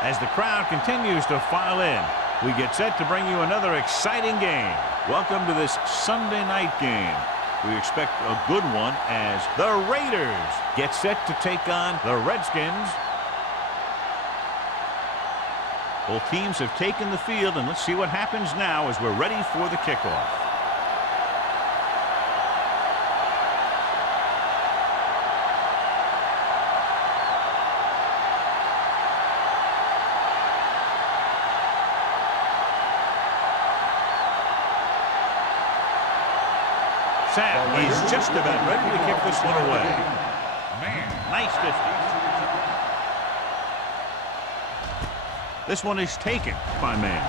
As the crowd continues to file in, we get set to bring you another exciting game. Welcome to this Sunday night game. We expect a good one as the Raiders get set to take on the Redskins. Both teams have taken the field, and let's see what happens now as we're ready for the kickoff. Sam, he's just about ready to kick this one away. Nice distance. This one is taken by Mann.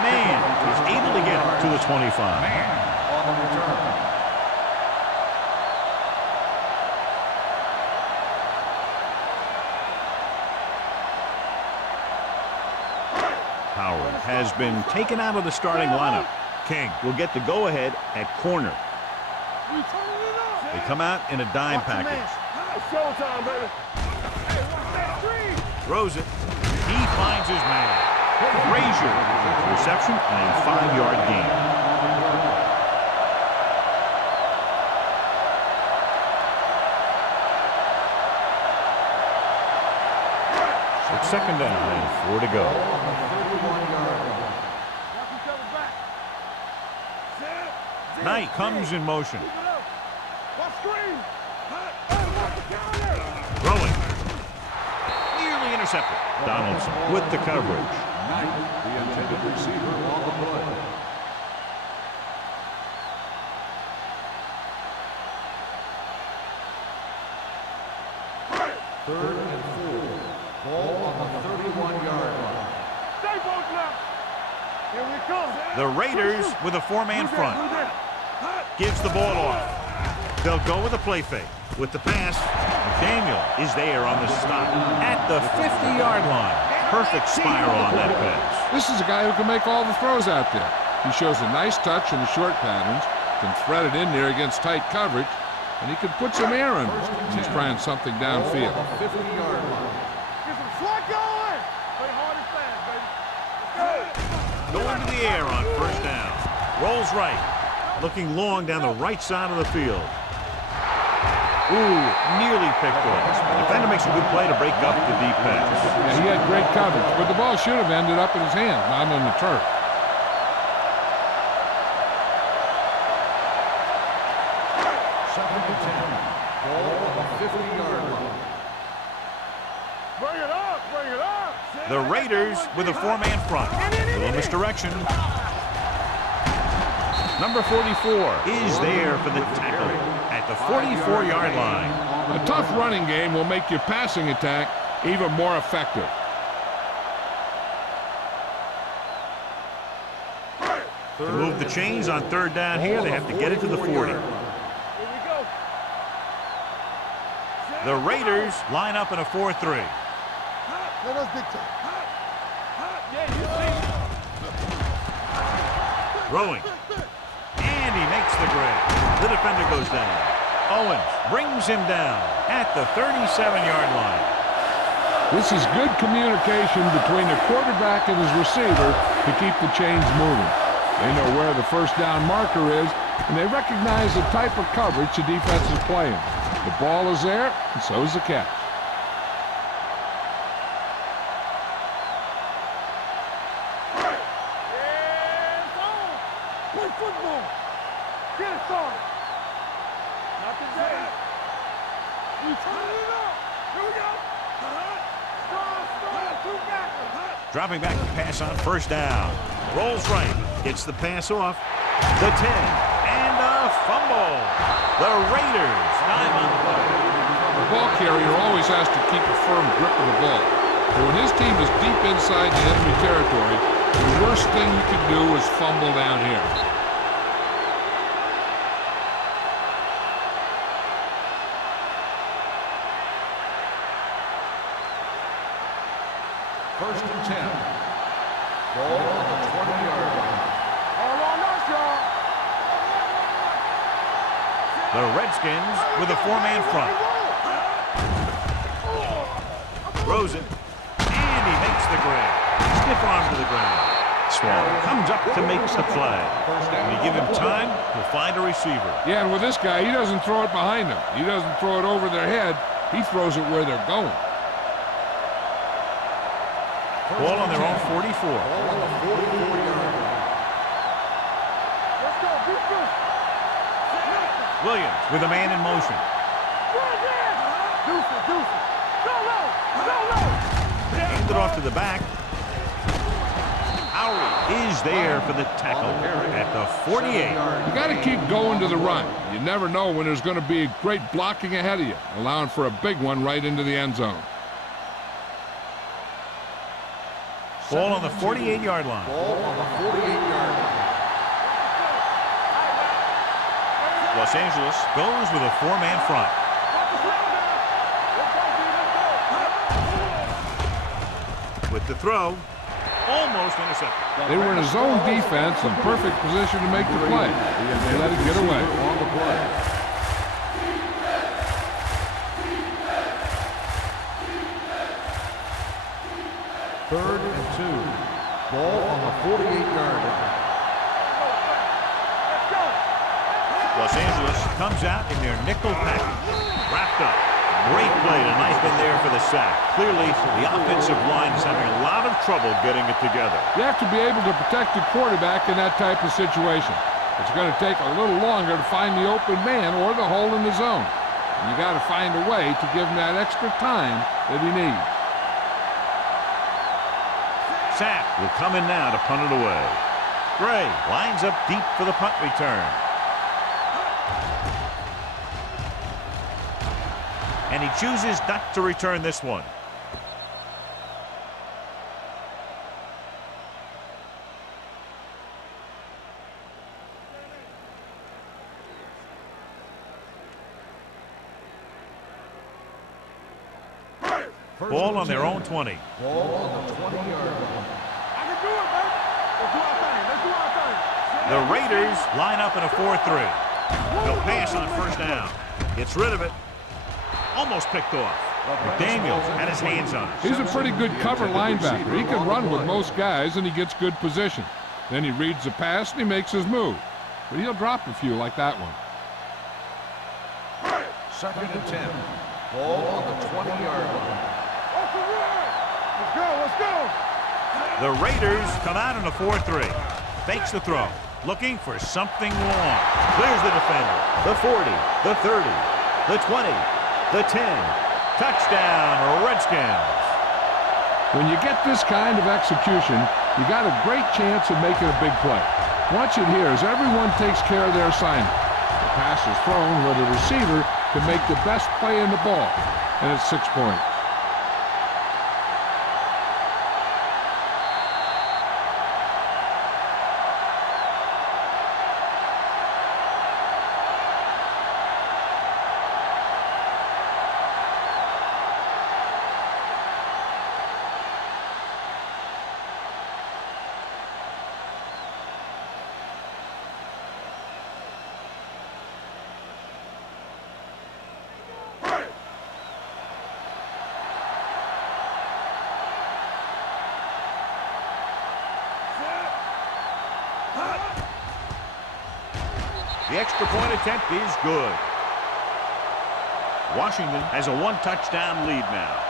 Mann is able to get it to the 25. On the return. Howard has been taken out of the starting lineup. King will get the go-ahead at corner. They come out in a dime package. Showtime, baby. Throws it. He finds his man. Frazier with the reception and a 5-yard gain. It's second down and 4 to go. Knight comes in motion. Throwing. Nearly intercepted. Donaldson with the coverage. Knight, the intended receiver on the play. Third and 4. Ball on the 31-yard line. Stay both now. Here we come. The Raiders with a 4-man front. Gives the ball off. They'll go with a play fake. With the pass, McDaniel is there on the stop at the 50-yard line. Perfect spiral on that pass. This is a guy who can make all the throws out there. He shows a nice touch in the short patterns, can thread it in there against tight coverage, and he can put some air in it when he's trying something downfield. 50-yard line. Get some slot going. Play hard and fast, baby. Going to the air on first down. Rolls right. Looking long down the right side of the field. Ooh, nearly picked off. The defender makes a good play to break up the deep pass. Yeah, he had great coverage, but the ball should have ended up in his hands, not on the turf. Second and 10. Ball on the 50-yard line. Bring it up, bring it up. The Raiders with a 4-man front. Little misdirection. Number 44 is there for the tackle at the 44-yard line. A tough running game will make your passing attack even more effective. To move the chains on third down here, they have to get it to the 40. The Raiders line up in a 4-3. Let us dictate. Throwing. And he makes the grab. The defender goes down. Owens brings him down at the 37-yard line. This is good communication between the quarterback and his receiver to keep the chains moving. They know where the first down marker is, and they recognize the type of coverage the defense is playing. The ball is there, and so is the catch. Play football. Get it started. Not the day. We turn it up. Here we go. Start, two backers. Dropping back to pass on first down. Rolls right. Gets the pass off. The 10. And a fumble. The Raiders dive on the play. The ball carrier always has to keep a firm grip of the ball. But when his team is deep inside the enemy territory, the worst thing you can do is fumble down here. First and 10. Ball on the 20-yard line. All on us, y'all. The Redskins with a 4-man front. Throws it. And he makes the grab. Stiff arm to the ground. Swallow comes up to make the play. When you give him time, he'll find a receiver. Yeah, and with this guy, he doesn't throw it behind them. He doesn't throw it over their head. He throws it where they're going. Ball on their own 44. Williams with a man in motion. Hand it off to the back. Howie is there for the tackle at the 48. You got to keep going to the run. You never know when there's going to be great blocking ahead of you, allowing for a big one right into the end zone. Ball on the 48-yard line. Los Angeles goes with a four-man front. With the throw, almost intercepted. They were in a zone defense in perfect position to make the play. They let it get away. On the play. Third and 2. Ball on the 48-yard line. Los Angeles comes out in their nickel package. Wrapped up. Great play to knife in there for the sack. Clearly, the offensive line is having a lot of trouble getting it together. You have to be able to protect the quarterback in that type of situation. It's going to take a little longer to find the open man or the hole in the zone. And you got to find a way to give him that extra time that he needs. Sack will come in now to punt it away. Gray lines up deep for the punt return. And he chooses not to return this one. Ball on their own 20. Ball on the 20-yard line. I can do it, baby. Let's do our thing. Let's do our thing. The Raiders line up in a 4-3. They'll pass on first down. Gets rid of it. Almost picked off. McDaniels had his hands on it. He's a pretty good cover linebacker. He can run with most guys, and he gets good position. Then he reads the pass, and he makes his move. But he'll drop a few like that one. Second and 10. Ball on the 20-yard line. Let's go, let's go. The Raiders come out in a 4-3. Fakes the throw. Looking for something long. Clears the defender. The 40, the 30, the 20, the 10. Touchdown, Redskins. When you get this kind of execution, you got a great chance of making a big play. Watch it here as everyone takes care of their assignment. The pass is thrown where the receiver can make the best play in the ball, and it's 6 points. The extra point attempt is good. Washington has a one-touchdown lead now.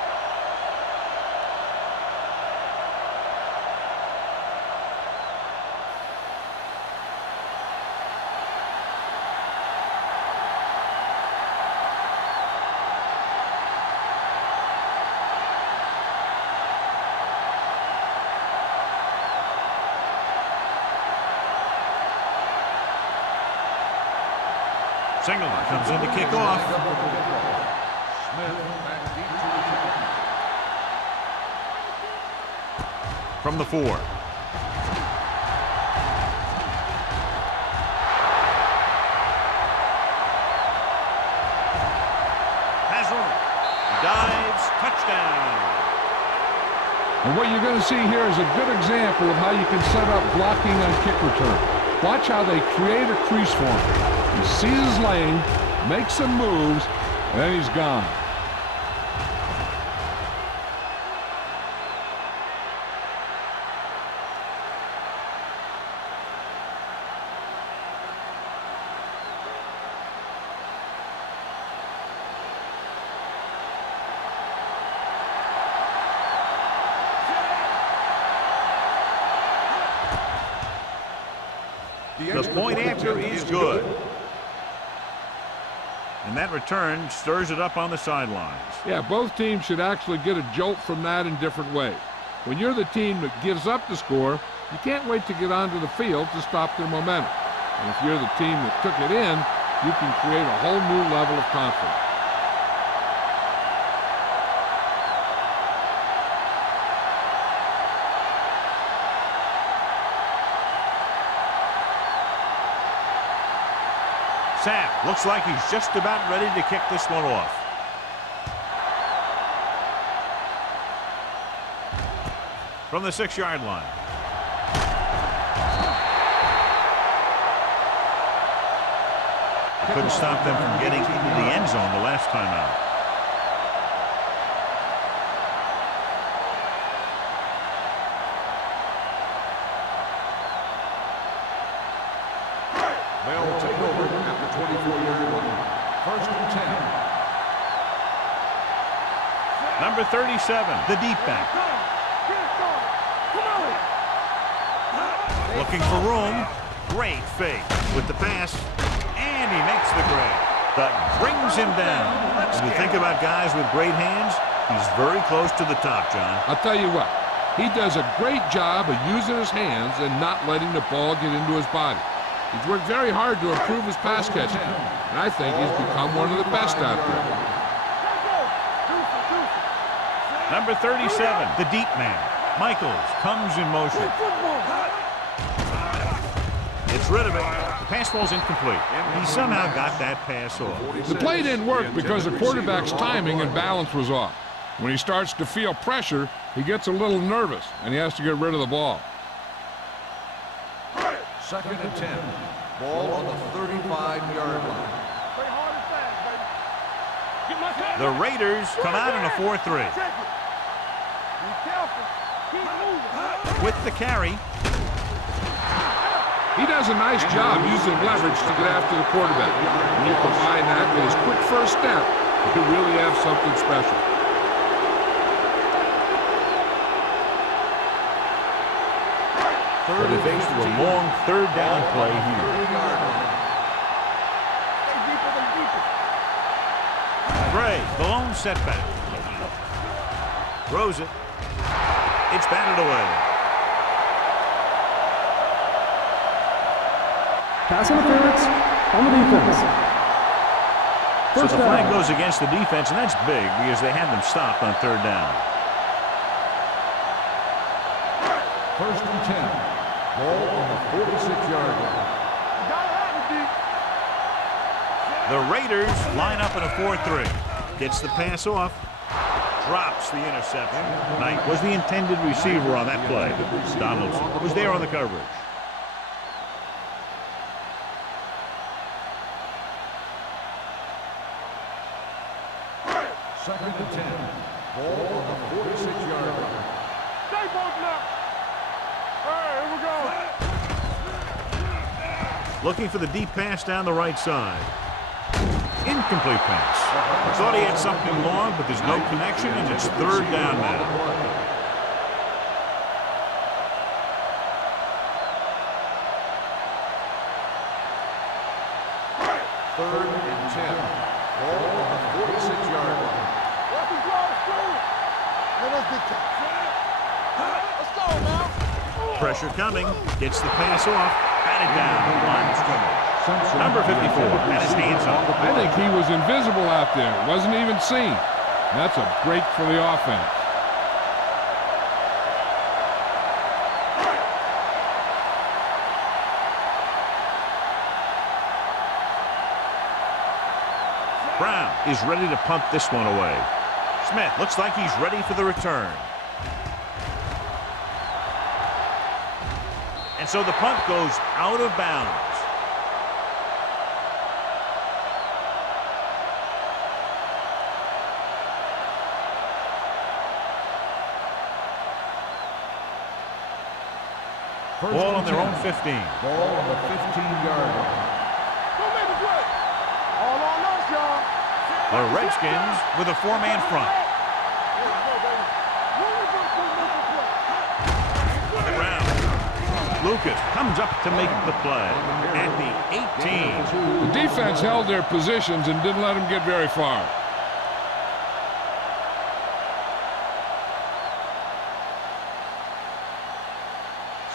Singleton comes in to kick off. From the 4. Has room. Dives. Touchdown. And what you're going to see here is a good example of how you can set up blocking on kick return. Watch how they create a crease for him. He sees his lane, makes some moves, and then he's gone. The point after is good. And that return stirs it up on the sidelines. Yeah, both teams should actually get a jolt from that in different ways. When you're the team that gives up the score, you can't wait to get onto the field to stop their momentum. And if you're the team that took it in, you can create a whole new level of confidence. Sapp looks like he's just about ready to kick this one off. From the 6-yard line. Couldn't stop them from getting into the end zone the last time out. They'll take over at the 24-yard line. 1st and 10. Number 37, the deep back. Looking for room. Great fake with the pass. And he makes the grab. That brings him down. When you think about guys with great hands, he's very close to the top, John. I'll tell you what, he does a great job of using his hands and not letting the ball get into his body. He's worked very hard to improve his pass catching, and I think he's become one of the best out there. Number 37, the deep man. Michaels comes in motion. It's rid of it. The pass ball's incomplete. He somehow got that pass off. The play didn't work because the quarterback's timing and balance was off. When he starts to feel pressure, he gets a little nervous, and he has to get rid of the ball. 2nd and 10. Ball on the 35-yard line. The Raiders come out in a 4-3. With the carry. He does a nice job using leverage to get after the quarterback. When you combine that with his quick first step, you really have something special. But they're faced with a long 3rd down play here. Gray, the lone setback. Throws it. It's batted away. Pass interference on the defense. So the flag goes against the defense, and that's big because they had them stopped on 3rd down. 1st and 10. Ball on the 46-yard line. The Raiders line up in a 4-3. Gets the pass off. Drops the interception. Knight was the intended receiver on that play. Donaldson was there on the coverage. Second and 10. Ball on the 46-yard line. Stay both up. All right, here we go. Looking for the deep pass down the right side. Incomplete pass. Thought he had something long, but there's no connection, and it's 3rd down now. Third and 10. Ball on the 46-yard line. Let's go now. Pressure coming. Gets the pass off. Batted down. Line of scrimmage. Number 54 had his hands up. I think he was invisible out there. Wasn't even seen. That's a break for the offense. Brown is ready to punt this one away. Smith looks like he's ready for the return. And so the punt goes out of bounds. Ball on their own 15. Ball on the 15-yard line. Don't make the play. All on us, y'all. The Redskins with a 4-man front. Brown Lucas comes up to make the play at the 18. The defense held their positions and didn't let them get very far.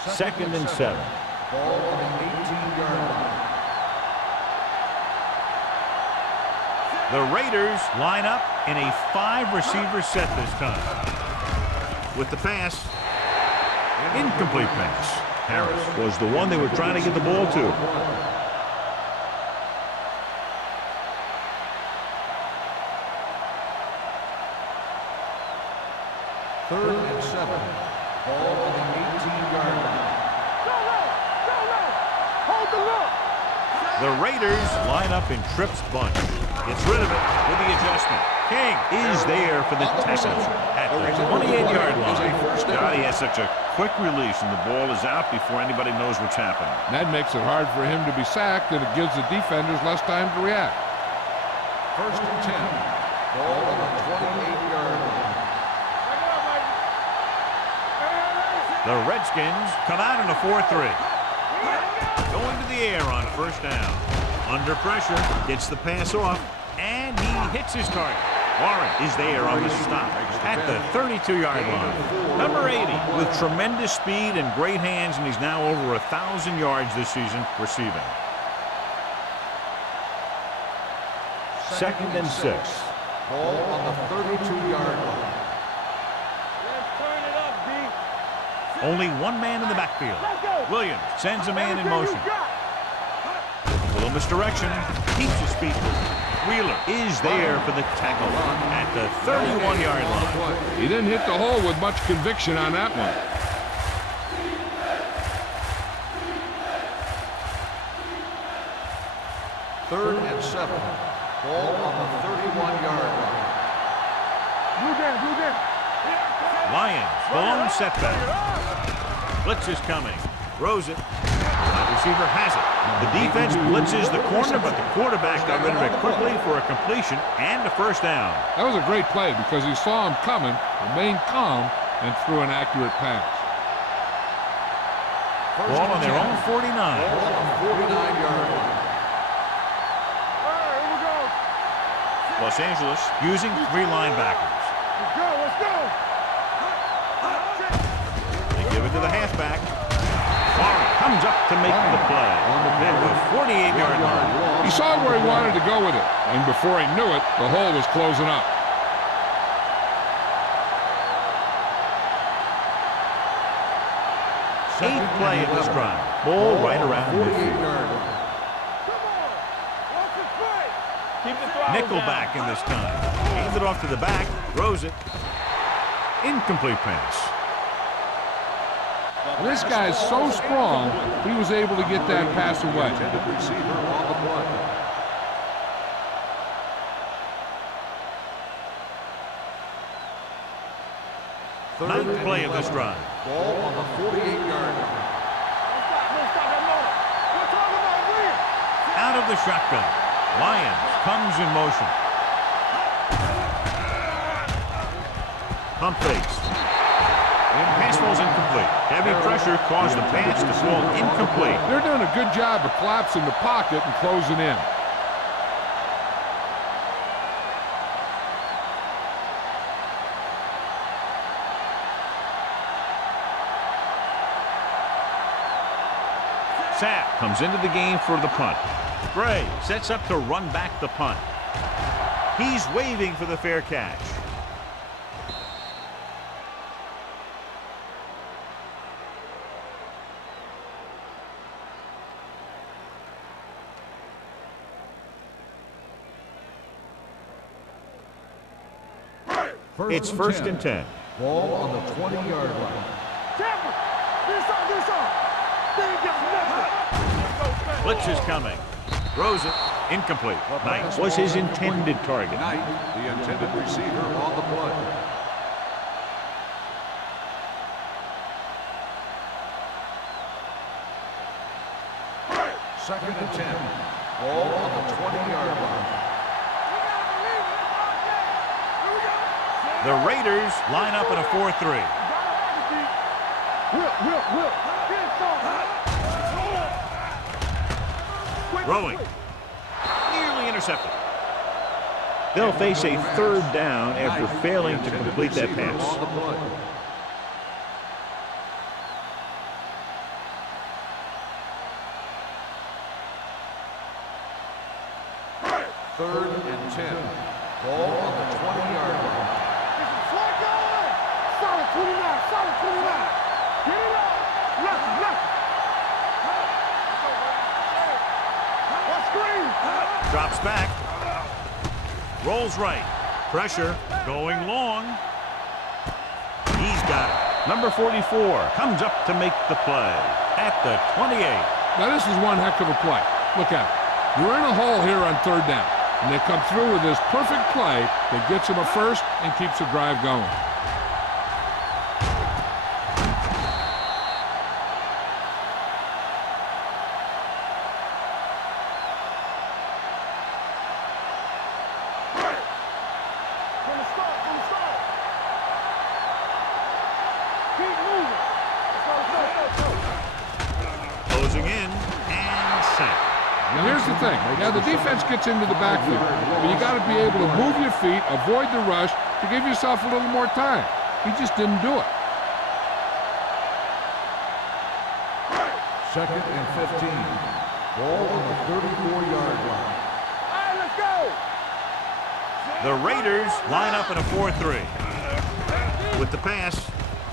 Second and 7. Ball on the 18-yard line. The Raiders line up in a 5-receiver set this time. With the pass, incomplete pass. Harris was the one they were trying to get the ball to. Third and 7. Ball on the 18-yard line. Hold the look. The Raiders line up in Tripp's bunch. Gets rid of it with the adjustment. King is there for the tackle at the 28-yard line. God, he has such a quick release, and the ball is out before anybody knows what's happening. That makes it hard for him to be sacked, and it gives the defenders less time to react. First and 10. Ball on the 28-yard line. The Redskins come out in a 4-3. Going to the air on first down. Under pressure, gets the pass off, and he hits his target. Warren is there on the stop at the 32-yard line. Number 80 with tremendous speed and great hands, and he's now over 1,000 yards this season receiving. Second and 6. Ball on the 32-yard line. Let's turn it up, B. Only one man in the backfield. Williams sends a man in motion. A little misdirection. Keeps his feet moving. Wheeler is there for the tackle at the 31-yard line. He didn't hit the hole with much conviction on that one. Third and 7. Ball on the 31-yard line. Blue down. Lions, the lone setback. Blitz is coming. Throws it. Wide receiver has it. The defense blitzes the corner, but the quarterback got rid of it quickly for a completion and a first down. That was a great play because he saw him coming, remained calm, and threw an accurate pass. Ball on their own 49. Ball on the 49-yard line. Here we go. Los Angeles using 3 linebackers. Let's go. They give it to the halfback. Warren comes up to make the play at the 48-yard line. He saw where he wanted to go with it, and before he knew it, the hole was closing up. Eighth play of this drive. Ball right around midfield. 48-yard line. Come on. Watch the play. Keep the throttle Nickelback in this time. Hands it off to the back. Throws it. Incomplete pass. This guy's so strong, he was able to get that pass away. Intended receiver on the play. Ninth play of this drive. Ball on the 48-yard line. Don't stop that motor. We're talking about Williams. Out of the shotgun. Lions comes in motion. Pump fakes. Pass falls incomplete. Heavy pressure caused the pass to fall incomplete. They're doing a good job of collapsing the pocket and closing in. Sapp comes into the game for the punt. Gray sets up to run back the punt. He's waving for the fair catch. It's first and 10. Ball on the 20-yard line. Tampa. This on. They ain't got nothing. Blitz is coming. Throws it. Incomplete. Knight was his intended target. Knight, the intended receiver on the play. Second and 10. Ball on the 20-yard line. The Raiders line up in a 4-3. Will. Get it, son. Throwing. Nearly intercepted. They'll face a third down after failing to complete that pass. Third and 10. Ball on the 20-yard line. Solid 29, solid 29. Get it up. Left. What's green? Drops back. Rolls right. Pressure going long. He's got it. Number 44 comes up to make the play at the 28. Now this is one heck of a play. Look at it. You're in a hole here on third down, and they come through with this perfect play that gets them a first and keeps the drive going. Closing in and sack. Now here's the thing. Yeah, the defense gets into the backfield, but you got to be able to move your feet, avoid the rush, to give yourself a little more time. He just didn't do it. Second and 15. Ball on the 34-yard line. All right, let's go. The Raiders line up in a 4-3. With the pass,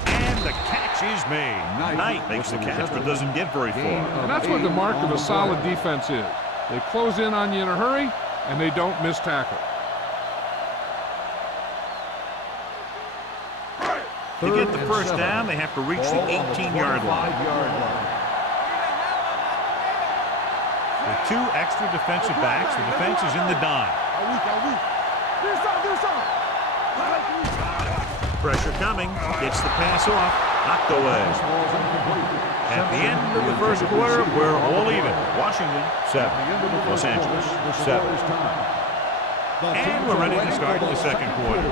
and the catch is made. Knight makes the catch, but doesn't get very far. And that's what the mark of a solid defense is. They close in on you in a hurry, and they don't miss tackle. To get the first down, they have to reach the 18-yard line. With two extra defensive backs, the defense is in the dime. Do something. Pressure coming, gets the pass off, knocked away. At the end of the first quarter, we're all even. Washington, 7. Los Angeles, 7. And we're ready to start the second quarter.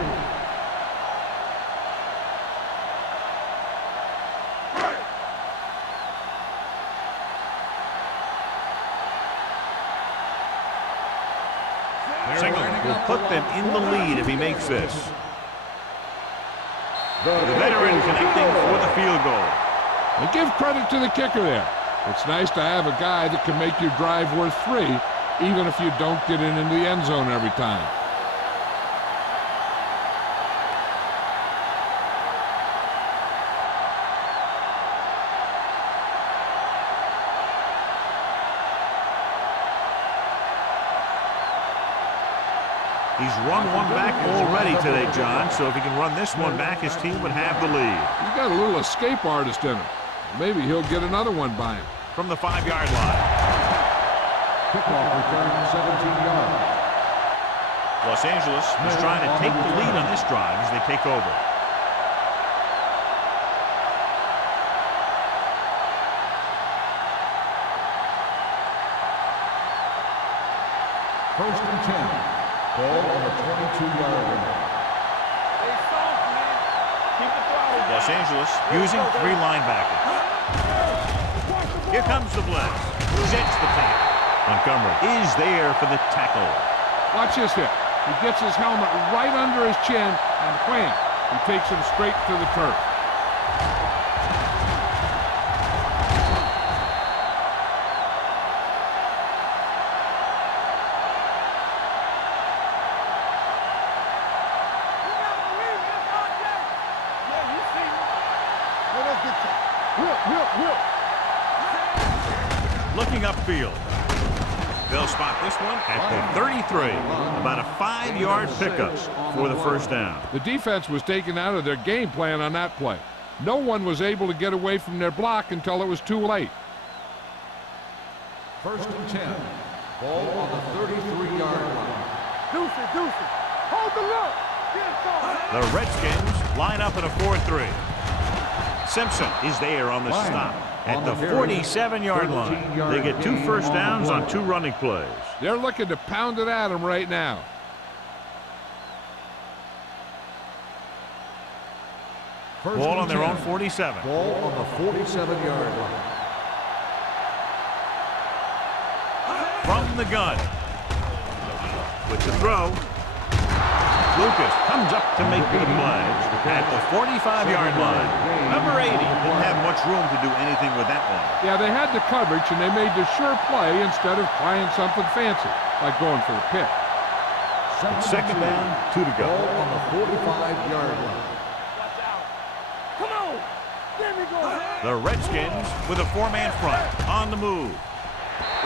Single will put them in the lead if he makes this. The veteran connecting for the field goal. And give credit to the kicker there. It's nice to have a guy that can make your drive worth 3, even if you don't get in the end zone every time. He's run one back already today, John, so if he can run this one back, his team would have the lead. He's got a little escape artist in him. Maybe he'll get another one by him. From the 5-yard line. Kickoff return 17 yards. Los Angeles is trying to take the lead on this drive as they take over. First and 10. Ball on the 22-yard line. Hey, soft, man. Keep the throttle. Los Angeles using 3 linebackers. Here comes the blitz. Sets the tackle. Montgomery is there for the tackle. Watch this hit. He gets his helmet right under his chin, and wham, he takes him straight to the turf. Looking upfield. They'll spot this one at the 33. About a 5-yard pickup for the first down. The defense was taken out of their game plan on that play. No one was able to get away from their block until it was too late. First and 10. Ball on the 33-yard line. Deuce it. Hold the look. The Redskins line up in a 4-3. Simpson is there on the stop at the 47-yard line. They get 2 first downs on 2 running plays. They're looking to pound it at him right now. Ball on their own 47. Ball on the 47-yard line. From the gun. With the throw. Lucas comes up to make the play at the 45-yard line. Number 80 didn't have much room to do anything with that one. Yeah, they had the coverage, and they made the sure play instead of trying something fancy, like going for the pick. It's second down, 2 to go. Ball on the 45-yard line. Come on. There we go. The Redskins with a 4-man front on the move.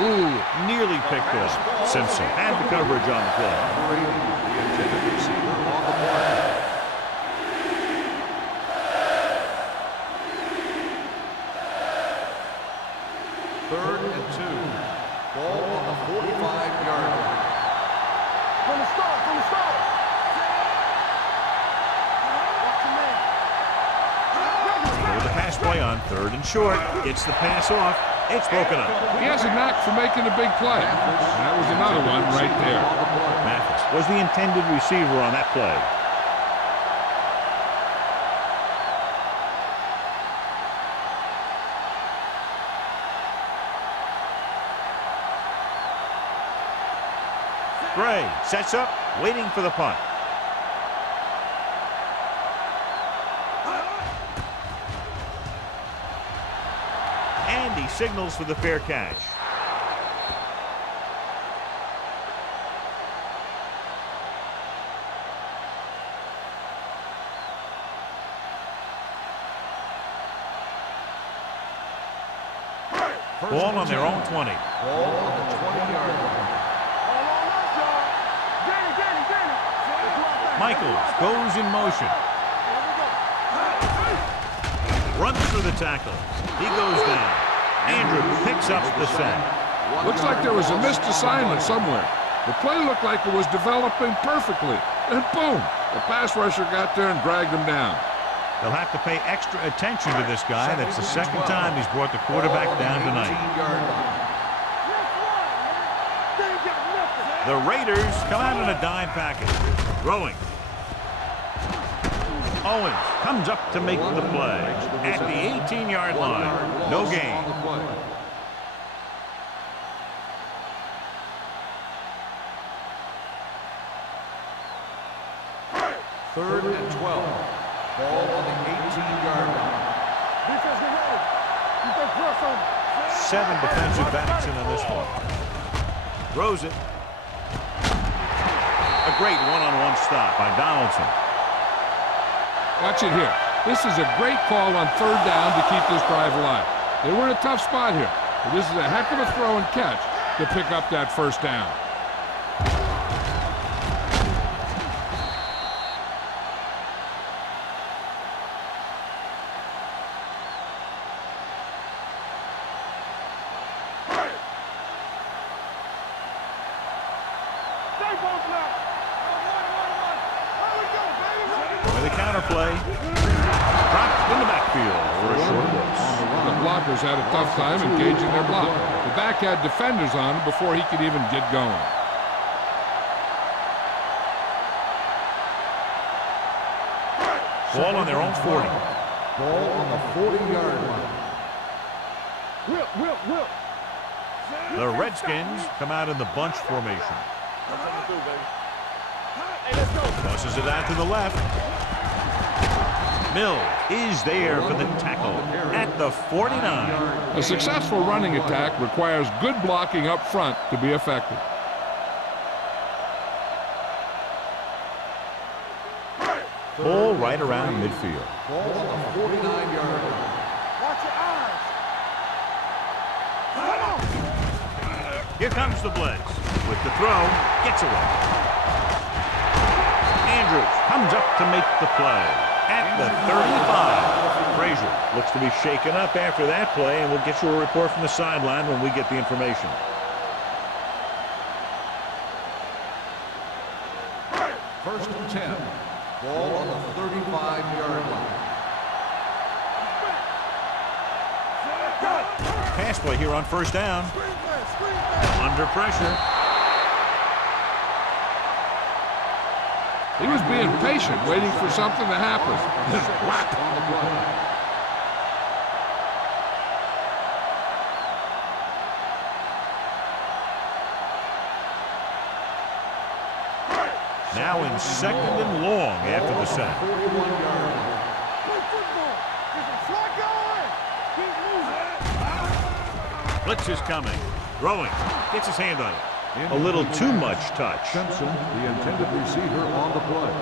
Ooh, nearly picked off. Simpson had the coverage on the play. Number 80, the intended receiver on the play. Third and 2. Ball on the 45-yard line. From the start. Watch your man. With the pass play on 3rd and short. Gets the pass off. It's broken up. He has a knack for making a big play. And that was another one right there. Mathis was the intended receiver on that play. Gray sets up, waiting for the punt. And he signals for the fair catch. Ball on their own 20. Ball on the 20-yard line. Michaels goes in motion. Runs through the tackle. He goes down. Andrew picks up the sack. Looks like there was a missed assignment somewhere. The play looked like it was developing perfectly. And boom, the pass rusher got there and dragged him down. They'll have to pay extra attention to this guy. That's the second time he's brought the quarterback down tonight. The Raiders come out in a dime package. Throwing. Owens comes up to make the play at the 18-yard line. No gain. Third and 12. Ball on the 18-yard line. Defense get ready. You can press on him. 7 defensive backs in on this one. Throws it. A great one-on-one stop by Donaldson. Watch it here. This is a great call on 3rd down to keep this drive alive. They were in a tough spot here, but this is a heck of a throw and catch to pick up that 1st down. With a counter play. Dropped in the backfield for a short loss. The blockers had a tough time engaging their block. The back had defenders on him before he could even get going. Ball on their own 40. Ball on the 40-yard line. Whip. The Redskins come out in the bunch formation. Tosses it out to the left. Mills is there for the tackle at the 49. A successful running attack requires good blocking up front to be effective. Ball right around midfield. Ball on the 49-yard line. Watch your eyes. Here comes the blitz. With the throw, gets away. Andrews comes up to make the play at the 35. Frazier looks to be shaken up after that play, and we'll get you a report from the sideline when we get the information. First and 10. Ball on the 35-yard line. Pass play here on 1st down. Under pressure. He was being patient, waiting for something to happen. Whack! On the play. Now in 2nd and long after the sack. Play football. There's a flag going. Keep moving. Blitz is coming. Throwing. Gets his hand on it. A little too much touch. Simpson, the intended receiver, on the play.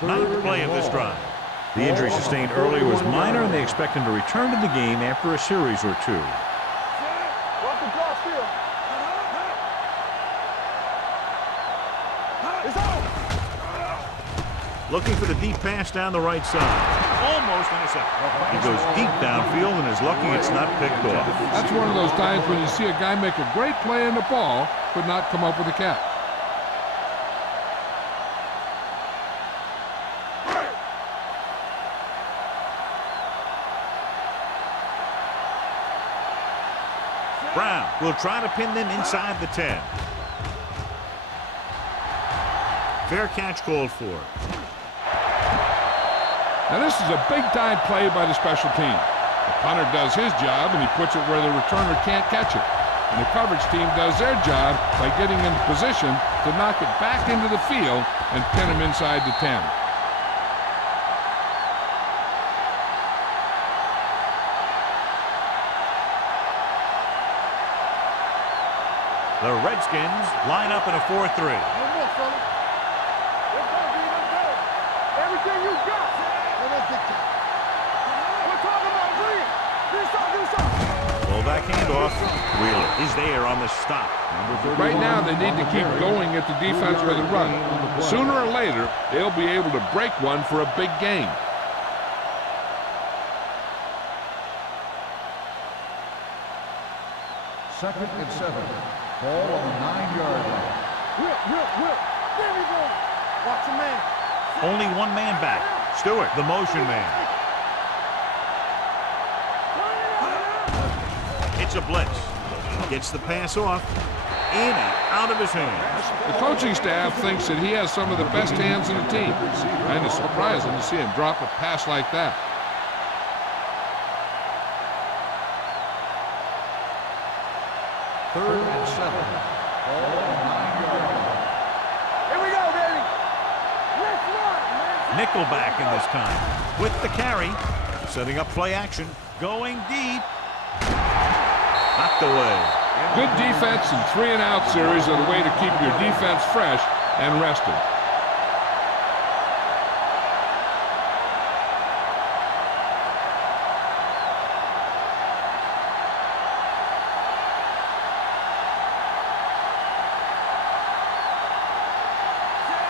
Ninth play of this drive. The injury sustained earlier was minor, and they expect him to return to the game after a series or two. Walk the cross field. It's out. Looking for the deep pass down the right side. Almost intercepted. He goes deep downfield and is lucky it's not picked off. That's one of those times when you see a guy make a great play in the ball, but not come up with a catch. Brown will try to pin them inside the 10. Fair catch called for. Now this is a big-time play by the special team. The punter does his job, and he puts it where the returner can't catch it. And the coverage team does their job by getting into position to knock it back into the field and pin him inside the 10. The Redskins line up in a 4-3. No more, fella. Let's go, B. Let's go. Everything you got. Let's get you. We're talking about bring it. Do something. Pull back handoff. Wheeler is there on the stop. Right now, they need to keep going at the defense with a run. Sooner or later, they'll be able to break one for a big gain. Second and 7. Ball on the 9-yard line. Whip. There we go. Watch a man. Only one man back. Stewart, the motion man. It's a blitz. Gets the pass off. In and out of his hands. The coaching staff thinks that he has some of the best hands in the team. And it's surprising to see him drop a pass like that. Third and 7. Ball on the 9-yard line. Here we go, baby. Let's run, man. Nickelback in this time. With the carry. Setting up play action. Going deep. Knocked away. Good defense and 3-and-out series are the way to keep your defense fresh and rested.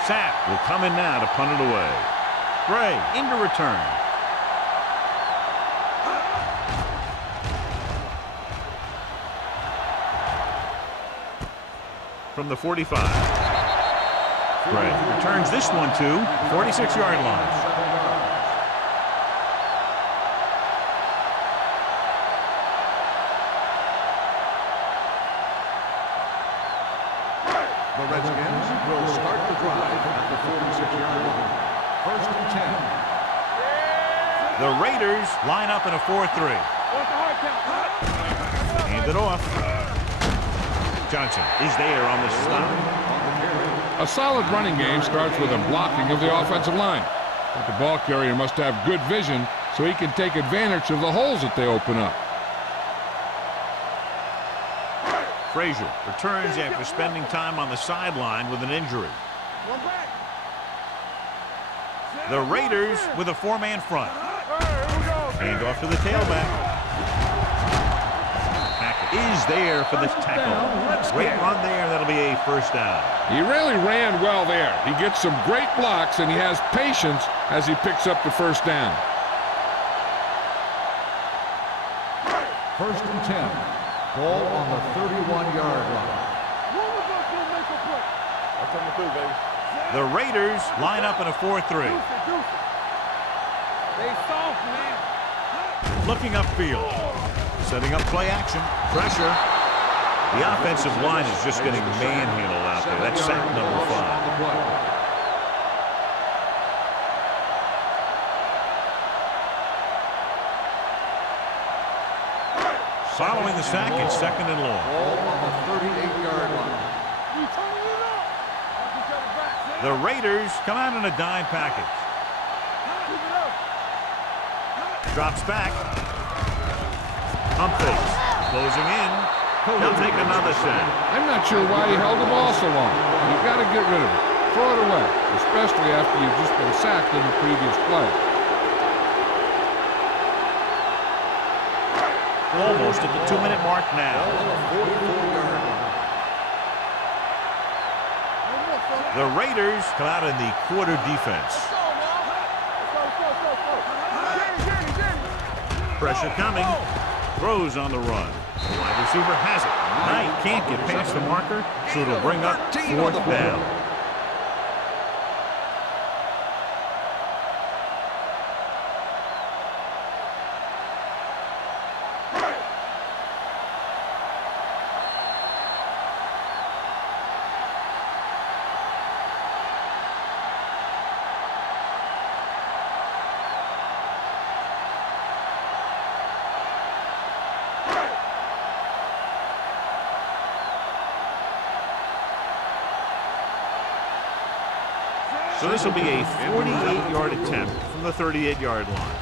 Sapp will come in now to punt it away. Gray into return. From the 45. Gray returns this one to 46-yard line. The Redskins will start the drive at the 46-yard line. First and 10. The Raiders line up in a 4-3. What's the hard count? Hand it off. Johnson is there on the stop. A solid running game starts with a blocking of the offensive line. But the ball carrier must have good vision so he can take advantage of the holes that they open up. Frazier returns after spending time on the sideline with an injury. One back. The Raiders with a 4-man front. Here we go. Hand off to the tailback. Hackett is there for the tackle. Great run there. That'll be a first down. He really ran well there. He gets some great blocks, and he has patience as he picks up the first down. First and 10. Ball on the 31-yard line. One of us will make a play. That's coming through, baby. The Raiders line up in a 4-3. They soft, man. Looking upfield. Setting up play action. Pressure. The offensive line is just getting manhandled out there. That's sack number 5. Following the sack, it's 2nd and long. Ball on the 38-yard line. The Raiders come out in a dime package. Drops back. Pump fakes. Closing in. He'll take another sack. I'm not sure why he held the ball so long. You've got to get rid of it. Throw it away, especially after you've just been sacked in the previous play. Almost at the 2-minute mark now. The Raiders come out in the quarter defense. Pressure coming. Throws on the run. The wide receiver has it. Knight can't get past the marker, so it'll bring up 4th down. So this will be a 48-yard attempt from the 38-yard line.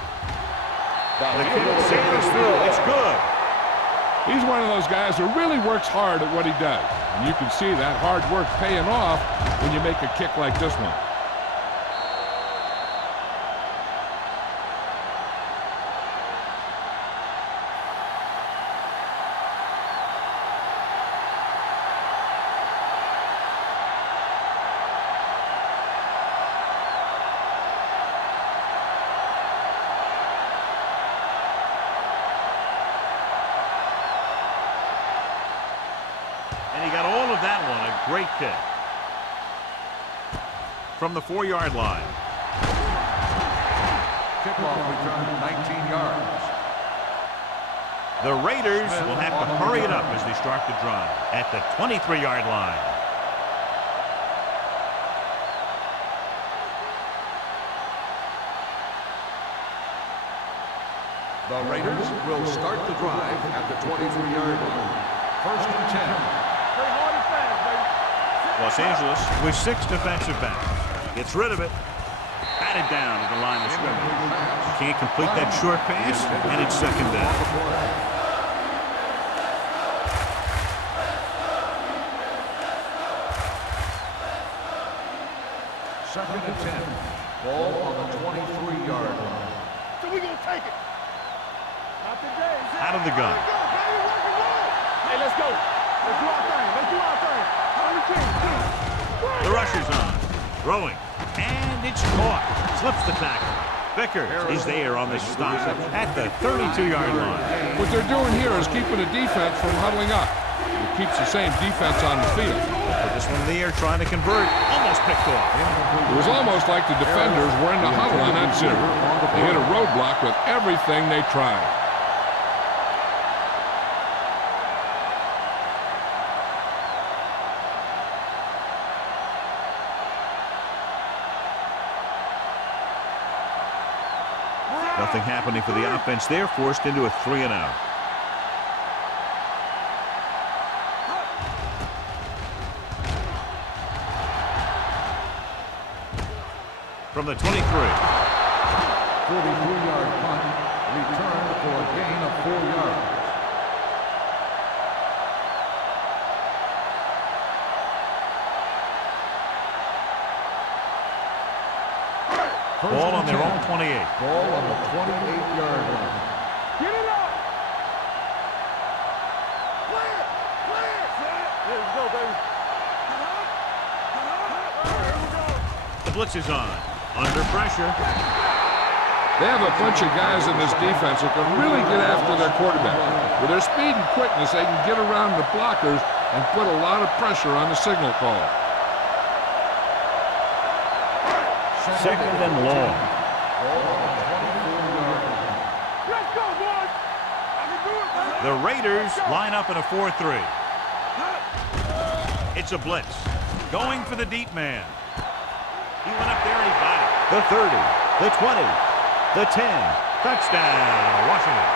The kick sails through. It's good. He's one of those guys who really works hard at what he does. And you can see that hard work paying off when you make a kick like this one. And he got all of that one. A great kick. From the 4-yard line. Kickoff return 19 yards. The Raiders will have to hurry it up as they start the drive at the 23-yard line. The Raiders will start the drive at the 23-yard line. 1st and 10. Los Angeles with 6 defensive backs. Gets rid of it. Batted down at the line of scrimmage. Can't complete that short pass, and it's 2nd down. Second and 10. Ball on the 23-yard line. So we gonna take it. Not today. Out of the gun. Hey, let's go. Let's do our thing. Let's do our thing. The rush is on. Throwing. And it's caught. Slips the tackle. Vickers is there on the stop at the 32-yard line. What they're doing here is keeping the defense from huddling up. It keeps the same defense on the field. Put this one in the air, trying to convert. Almost picked off. It was almost like the defenders were in the huddle on that series. They hit a roadblock with everything they tried. Nothing happening for the offense there, forced into a 3-and-out. From the 23. 43-yard punt, returned for a gain of 4 yards. Ball on their own 28. Ball on the 28-yard line. Get it up. Play it. Play it. Here we go, baby. Here we go. The blitz is on. Under pressure. They have a bunch of guys in this defense who can really get after their quarterback. With their speed and quickness, they can get around the blockers and put a lot of pressure on the signal call. 2nd and long. Let's go, boys. I can do it, man. The Raiders line up in a 4-3. It's a blitz. Going for the deep man. He went up there and he got it. The 30, the 20, the 10. Touchdown, Washington.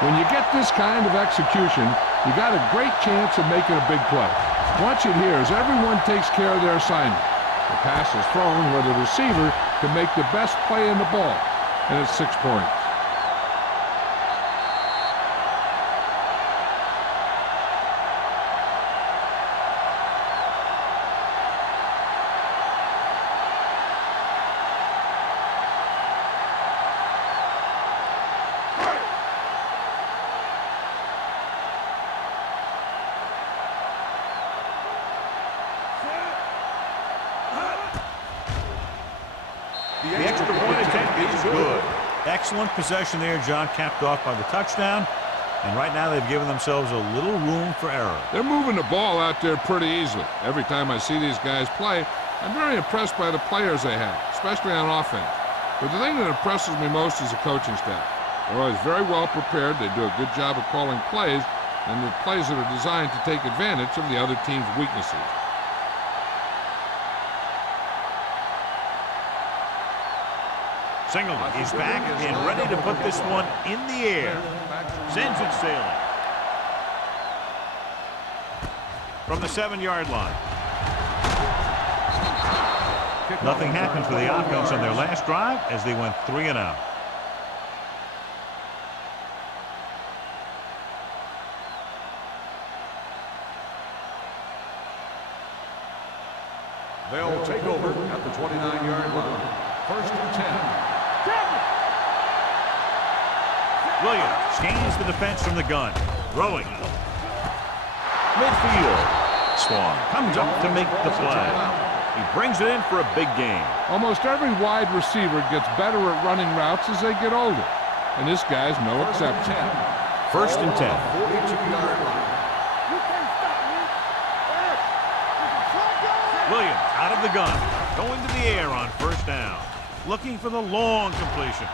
When you get this kind of execution, you got a great chance of making a big play. Watch it here as everyone takes care of their assignment. The pass is thrown where the receiver can make the best play in the ball, and it's 6 points. The extra point attempt is good. Excellent possession there, John, capped off by the touchdown. And right now they've given themselves a little room for error. They're moving the ball out there pretty easily. Every time I see these guys play, I'm very impressed by the players they have, especially on offense. But the thing that impresses me most is the coaching staff. They're always very well prepared. They do a good job of calling plays, and the plays that are designed to take advantage of the other team's weaknesses. Singleton is back and ready to put this one in the air. Sends it sailing. From the 7-yard line. Nothing happened for the offense on their last drive as they went 3 and out. They'll take over at the 29-yard line. 1st and 10. Williams scans the defense from the gun. Throwing. Midfield. Swan comes up to make the play. He brings it in for a big gain. Almost every wide receiver gets better at running routes as they get older, and this guy's no exception. 1st and 10. 42-yard line. You can't stop me. Yes. Williams out of the gun. Going to the air on 1st down. Looking for the long completion.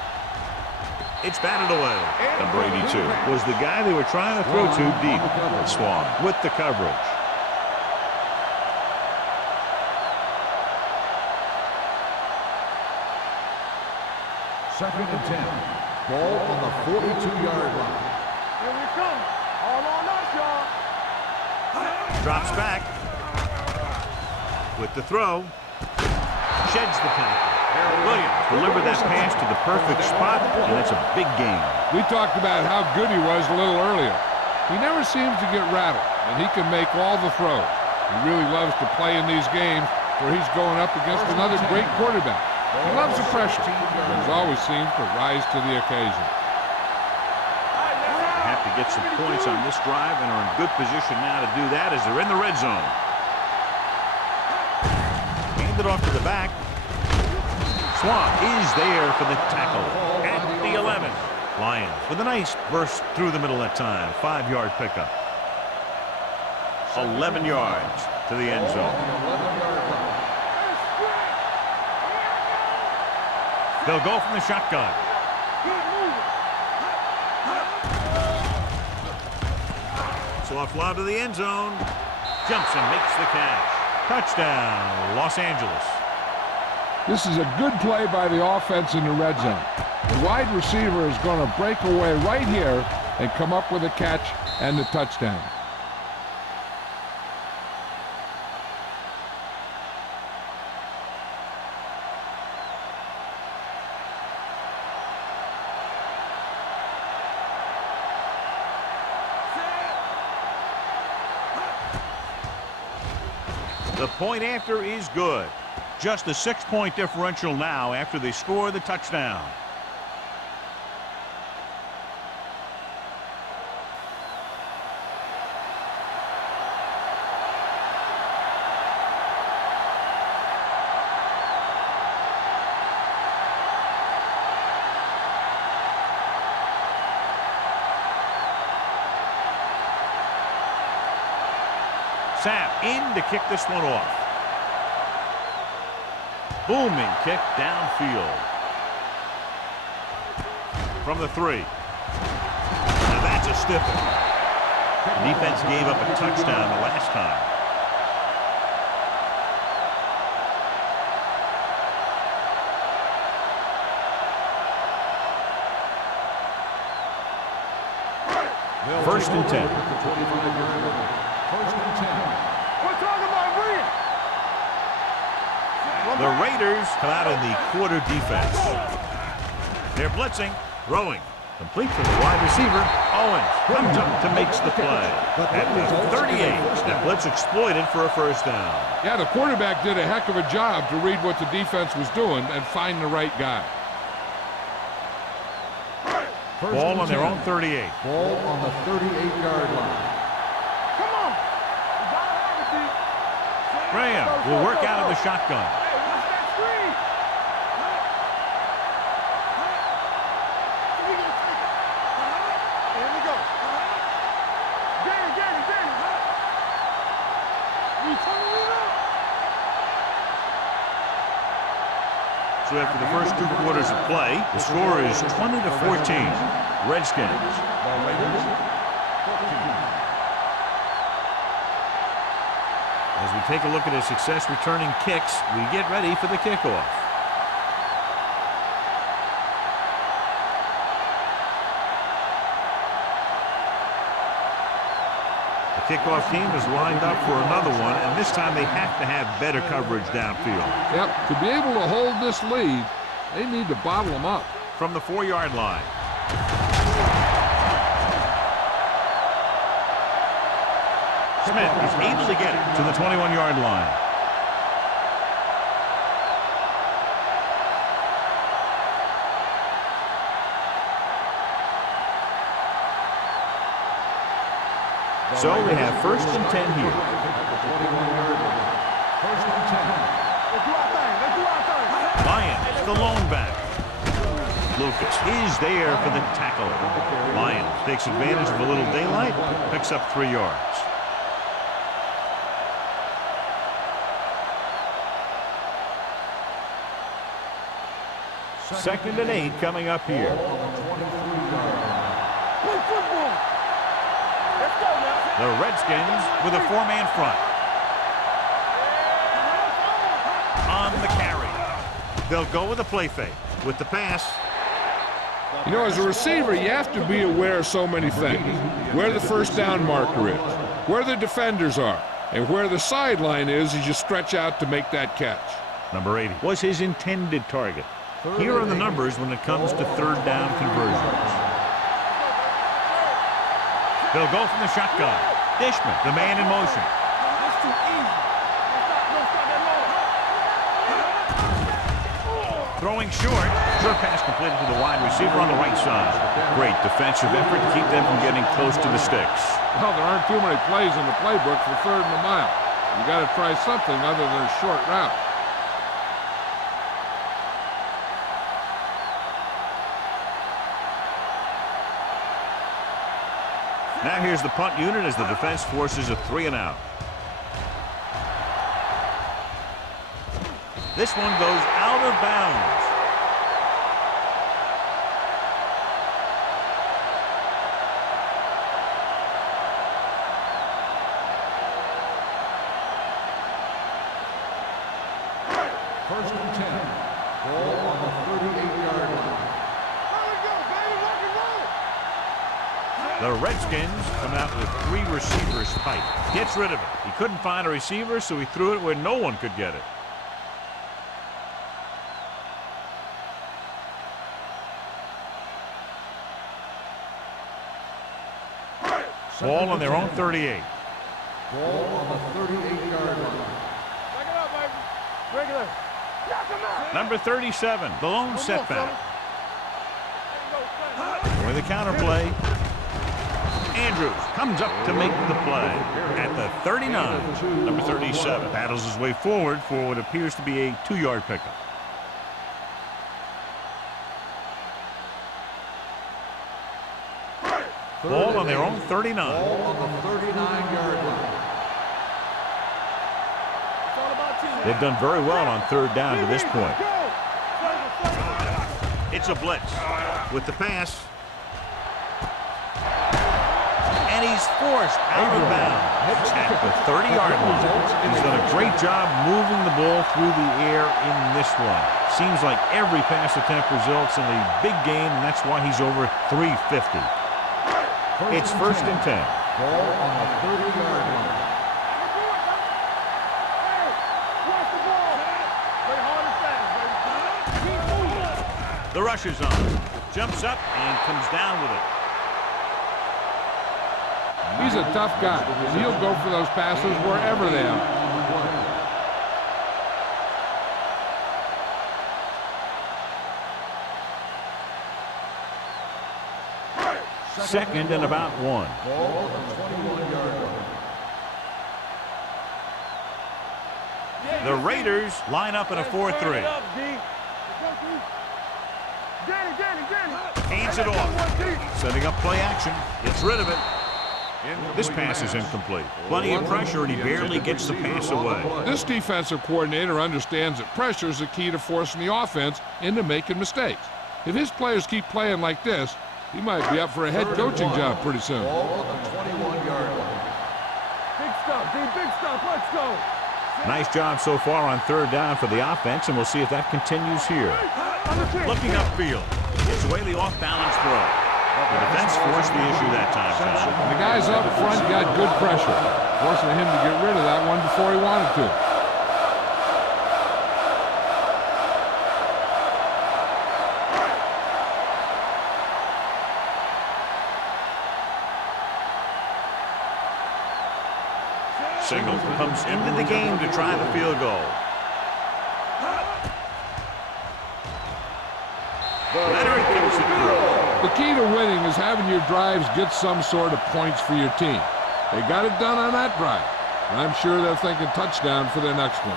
It's batted away. Number 82 was the guy they were trying to throw to deep. Swan with the coverage. Second and 10. Ball on the 42-yard line. Here we come. All on us, y'all. Drops back. With the throw. Sheds the tackle. Williams delivered that pass to the perfect spot, and it's a big gain. We talked about how good he was a little earlier. He never seems to get rattled, and he can make all the throws. He really loves to play in these games where he's going up against another great quarterback. He loves the pressure, but he's always seems to rise to the occasion. Have to get some points on this drive and are in good position now to do that as they're in the red zone. Hand it off to the back. Swan is there for the tackle at the 11. Lions with a nice burst through the middle that time. 5-yard pickup. 11 yards to the end zone. They'll go from the shotgun. Soft lob to the end zone. Jumps and makes the catch. Touchdown, Los Angeles. This is a good play by the offense in the red zone. The wide receiver is going to break away right here and come up with a catch and the touchdown. The point after is good. Just a 6-point differential now after they score the touchdown. Sapp in to kick this one off. Booming kick downfield. From the 3. Now that's a stiffer. The defense gave up a touchdown the last time. First and 10. First and 10. We're talking about bring it. The Raiders come out in the quarter defense. They're blitzing, throwing. Complete for the wide receiver. Owens comes up to makes the play. At the 38, that blitz exploited for a first down. Yeah, the quarterback did a heck of a job to read what the defense was doing and find the right guy. Ball on their own 38. Ball on the 38-yard line. Come on. You gotta have it, dude. Graham will work out of the shotgun. Hey, what's that screen? Here we go. Danny. You turning it up? So after the first 2 quarters of play, the score is 20-14. Redskins. As we take a look at his success returning kicks, we get ready for the kickoff. The kickoff team is lined up for another one, and this time they have to have better coverage downfield. Yep, to be able to hold this lead, they need to bottle them up. From the 4-yard line. Smith is able to get it to the 21-yard line. So we have first and 10 here. First and 10. Let's do our thing. Lyons, the lone back. Lucas is there for the tackle. Lyons takes advantage of a little daylight, picks up 3 yards. Second and 8 coming up here. Play football. Let's go now. The Redskins with a 4-man front. On the carry. They'll go with a play fake. With the pass. You know, as a receiver, you have to be aware of so many things. Where the first down marker is, where the defenders are, and where the sideline is as you stretch out to make that catch. Number 80 was his intended target. Here are the numbers when it comes to third down conversions. They'll go from the shotgun. Dishman, the man in motion. That's too easy. Don't stop that long. Throwing short. Short pass completed to the wide receiver on the right side. Great defensive effort to keep them from getting close to the sticks. Well, there aren't too many plays in the playbook for third and a mile. You got to try something other than a short route. Now here's the punt unit as the defense forces a 3-and-out. This one goes out of bounds. First and 10. Ball on the 38-yard line. There we go, baby. Rock and roll. The Redskins come out with 3 receivers tight. Gets rid of it. He couldn't find a receiver, so he threw it where no one could get it. Ball on their own 38. Ball on the 38-yard line. Back it up, baby. Regular. Knock him out. Number 37, the lone setback. With the counterplay. Andrews comes up to make the play at the 39. Number 37 battles his way forward for what appears to be a 2-yard pickup. Ball on their own 39. Ball on the 39-yard line. They've done very well on third down to this point. It's a blitz with the pass. And he's forced out of bounds at the 30-yard line. He's done a great job moving the ball through the air in this one. Seems like every pass attempt results in a big gain, and that's why he's over 350. It's first and 10. Ball on the 30-yard line. The rush is on. Jumps up and comes down with it. He's a tough guy, and he'll go for those passes wherever they are. Second and about 1. Ball on the 21-yard line. The Raiders line up in a 4-3. Hands it off. Setting up play action. Gets rid of it. This pass is incomplete. Plenty of pressure, and he barely gets the pass away. This defensive coordinator understands that pressure is the key to forcing the offense into making mistakes. If his players keep playing like this, he might be up for a head coaching job pretty soon. Ball on the 21-yard line. Big stuff, D. Big stuff. Let's go. Nice job so far on third down for the offense, and we'll see if that continues here. Looking upfield. Gets away the off-balance throw. The defense forced the issue that time, John. The guys up front got good pressure, forcing him to get rid of that one before he wanted to. Single comes into the game to try the field goal. Leonard gives it through. The key to winning is having your drives get some sort of points for your team. They got it done on that drive, and I'm sure they're thinking touchdown for their next one.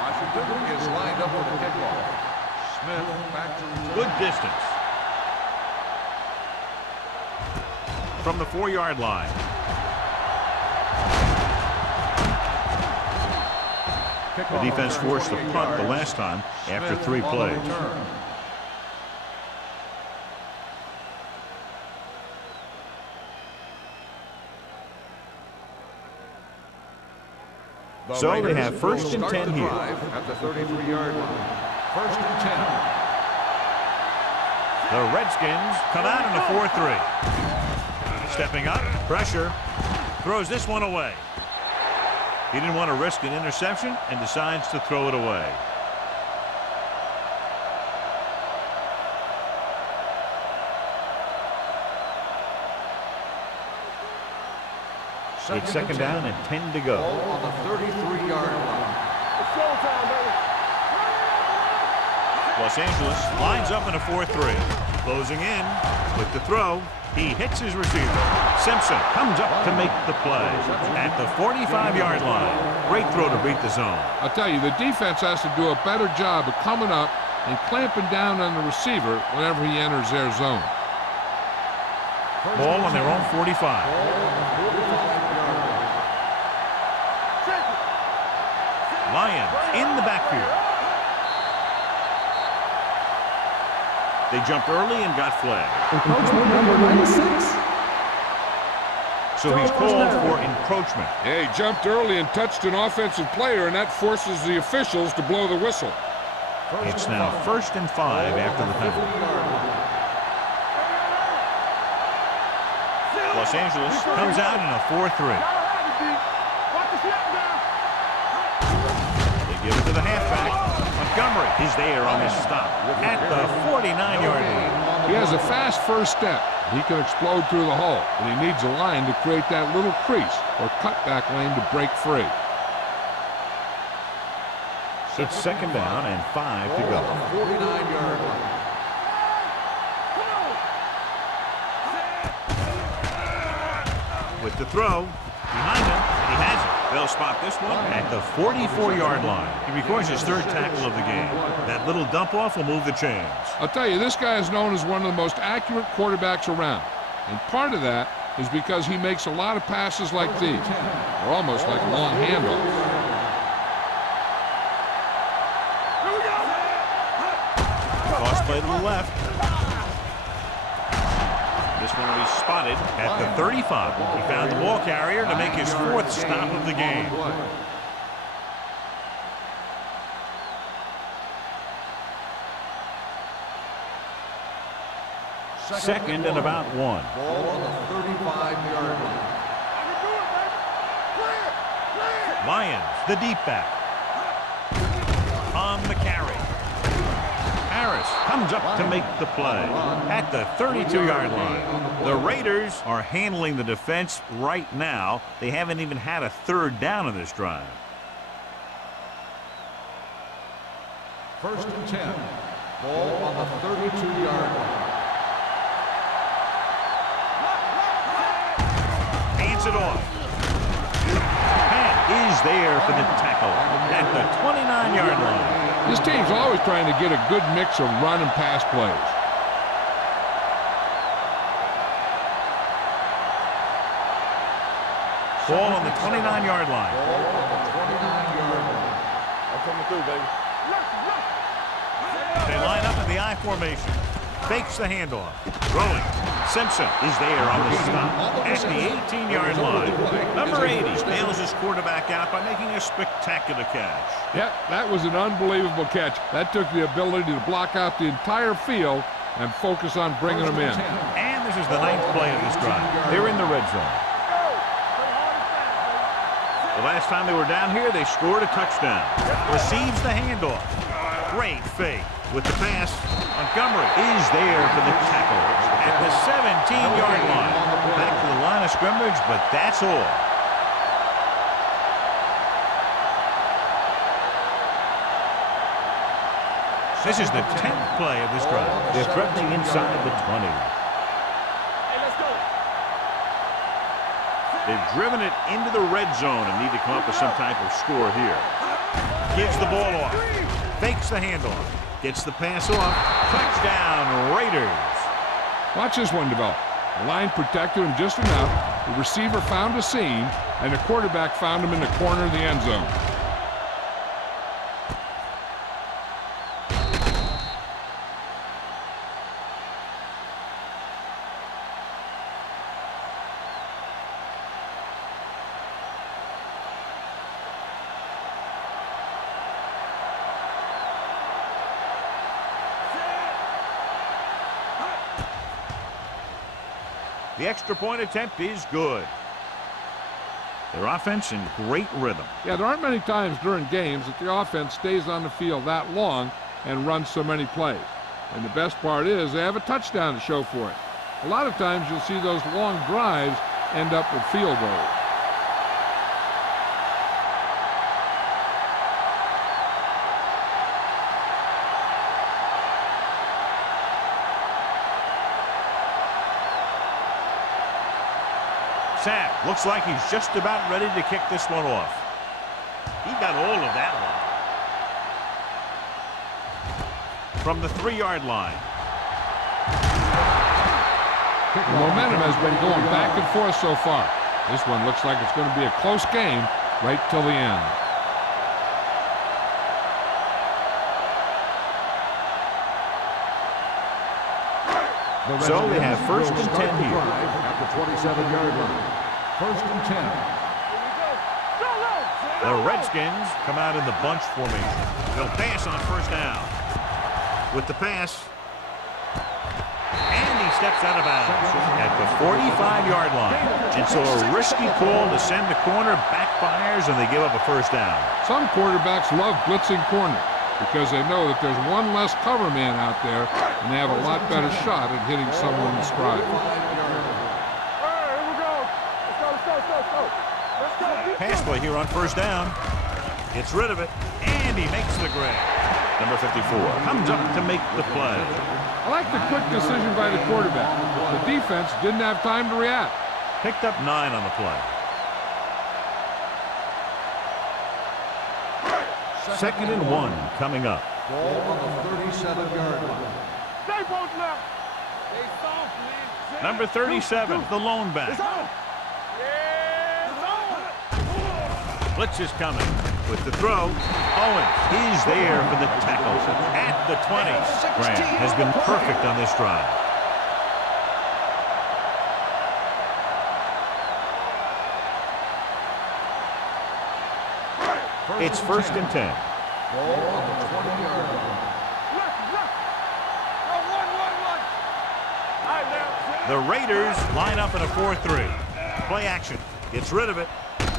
Washington is lined up for the kickoff. Smith back to return. Good distance. From the 4-yard line. The defense forced the punt the last time after 3 plays. So they have first and 10 here. At the 33-yard line. First and 10. The Redskins come out in a 4-3. Stepping up, pressure, throws this one away. He didn't want to risk an interception and decides to throw it away. It's second down and 10 to go. Ball on the 33-yard line. It's showtime, baby. Los Angeles lines up in a 4-3. Closing in with the throw. He hits his receiver. Simpson comes up to make the play at the 45-yard line. Great throw to beat the zone. I'll tell you, the defense has to do a better job of coming up and clamping down on the receiver whenever he enters their zone. Ball on their own 45. Lions in the backfield. They jumped early and got flagged. Encroachment number 96. So he's called for encroachment. Yeah, he jumped early and touched an offensive player, and that forces the officials to blow the whistle. It's now first and 5 after the penalty. Los Angeles comes out in a 4-3. They give it to the halfback. Montgomery is there on his stop at the 49-yard line. He has a fast first step. He can explode through the hole, but he needs a line to create that little crease or cutback lane to break free. It's second down and 5 to go. 49-yard line. With the throw, behind him, and he has it. They'll spot this one at the 44-yard line. He records his third tackle of the game. That little dump-off will move the chains. I'll tell you, this guy is known as one of the most accurate quarterbacks around. And part of that is because he makes a lot of passes like these. They're almost like long handoffs. Cross play to the left. This one will be spotted at the 35. He found the ball carrier to make his 4th stop of the game. Second and about 1. Ball on the 35-yard line. Lions, the deep back. On the carry. Harris comes up to make the play at the 32-yard line. The Raiders are handling the defense right now. They haven't even had a 3rd down in this drive. 1st and 10. Ball on the 32-yard line. Hands it off. Pat is there for the tackle at the 29-yard line. This team's always trying to get a good mix of run and pass plays. Ball on the 29-yard line. Ball on the 29-yard line. I'm coming through, baby. They line up in the I formation. Fakes the handoff. Throwing. Simpson is there on the stop at the 18-yard line. Number 80 nails his quarterback out by making a spectacular catch. Yep, that was an unbelievable catch. That took the ability to block out the entire field and focus on bringing them in. And this is the 9th play of this drive. They're in the red zone. The last time they were down here, they scored a touchdown. Receives the handoff. Great fake. With the pass, Montgomery is there for the tackle at the 17-yard line. Back to the line of scrimmage, but that's all. This is the 10th play of this drive. They're threatening inside the 20. They've driven it into the red zone and need to come up with some type of score here. Gives the ball off. Fakes the handoff. Gets the pass off. Touchdown, Raiders. Watch this one develop. The line protected him just enough. The receiver found a seam, and the quarterback found him in the corner of the end zone. The extra point attempt is good. Their offense in great rhythm. Yeah, there aren't many times during games that the offense stays on the field that long and runs so many plays. And the best part is they have a touchdown to show for it. A lot of times you'll see those long drives end up with field goals. Sack looks like he's just about ready to kick this one off. He got all of that one. From the 3-yard line. The momentum has been going back and forth so far. This one looks like it's going to be a close game right till the end. So they have 1st and 10 here. At the 27-yard line. 1st and 10. The Redskins come out in the bunch formation. They'll pass on 1st down. With the pass. And he steps out of bounds at the 45-yard line. And so a risky call to send the corner backfires and they give up a 1st down. Some quarterbacks love blitzing corner because they know that there's one less cover man out there and they have a lot better shot at hitting someone in stride. Pass play here on 1st down. Gets rid of it, and he makes the grab. Number 54 comes up to make the play. I like the quick decision by the quarterback. The defense didn't have time to react. Picked up 9 on the play. 2nd and 1 coming up. Ball on the 37-yard line. Stay both left. Stay soft, man. Number 37, the lone back. Blitz is coming. With the throw, Owens, he's there for the tackle at the 20. Graham has been perfect on this drive. It's first and 10. Ball on the 20-yard line. The Raiders line up in a 4-3. Play action. Gets rid of it.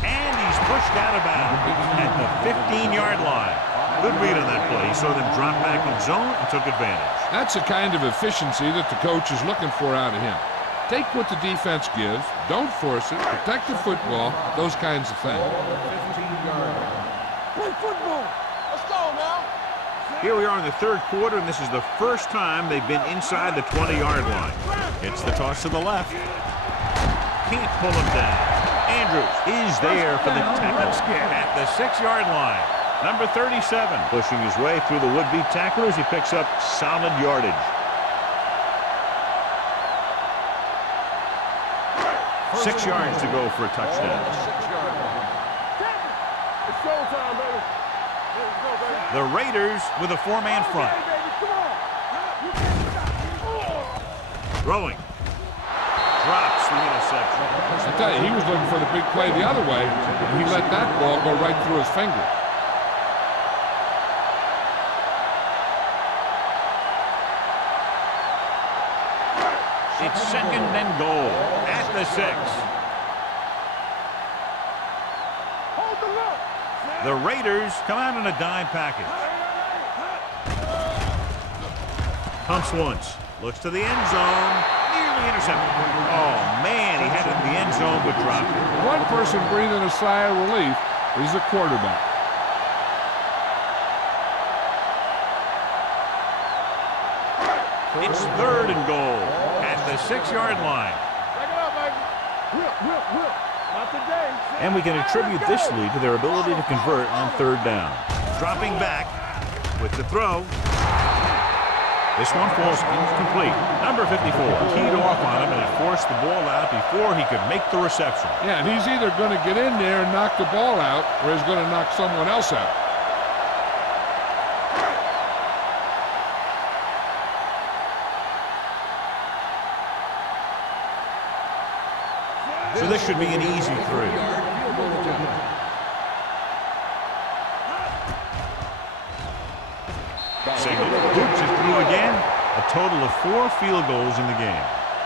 And he's pushed out of bounds at the 15-yard line. Good read on that play. He saw them drop back in zone and took advantage. That's the kind of efficiency that the coach is looking for out of him. Take what the defense gives, don't force it, protect the football, those kinds of things. Play football. Let's go now. Here we are in the third quarter, and this is the first time they've been inside the 20-yard line. It's the toss to the left. Can't pull him down. Andrews is there for the tackle at the 6-yard line. Number 37 pushing his way through the would-be tacklers. He picks up solid yardage. 6 yards to go for a touchdown. It's showtime, baby. Let's go, baby. The Raiders with a 4-man front. Hey, baby, come on. Throwing. Drops the interception. I tell you, he was looking for the big play the other way, and he let that ball go right through his finger. It's second and goal at the 6. Hold the look. The Raiders come out in a dime package. Pumps once. Looks to the end zone. Nearly intercepted. Oh, man, he had it in the end zone but dropped it. One person breathing a sigh of relief is the quarterback. It's third and goal at the 6-yard line. Back it up, baby. Whip. Not today. And we can attribute this lead to their ability to convert on third down. Dropping back with the throw. This one falls incomplete. Number 54 teed off on him, and it forced the ball out before he could make the reception. Yeah, and he's either going to get in there and knock the ball out, or he's going to knock someone else out. So this should be an easy 3. Single. Dukes is through again. A total of 4 field goals in the game.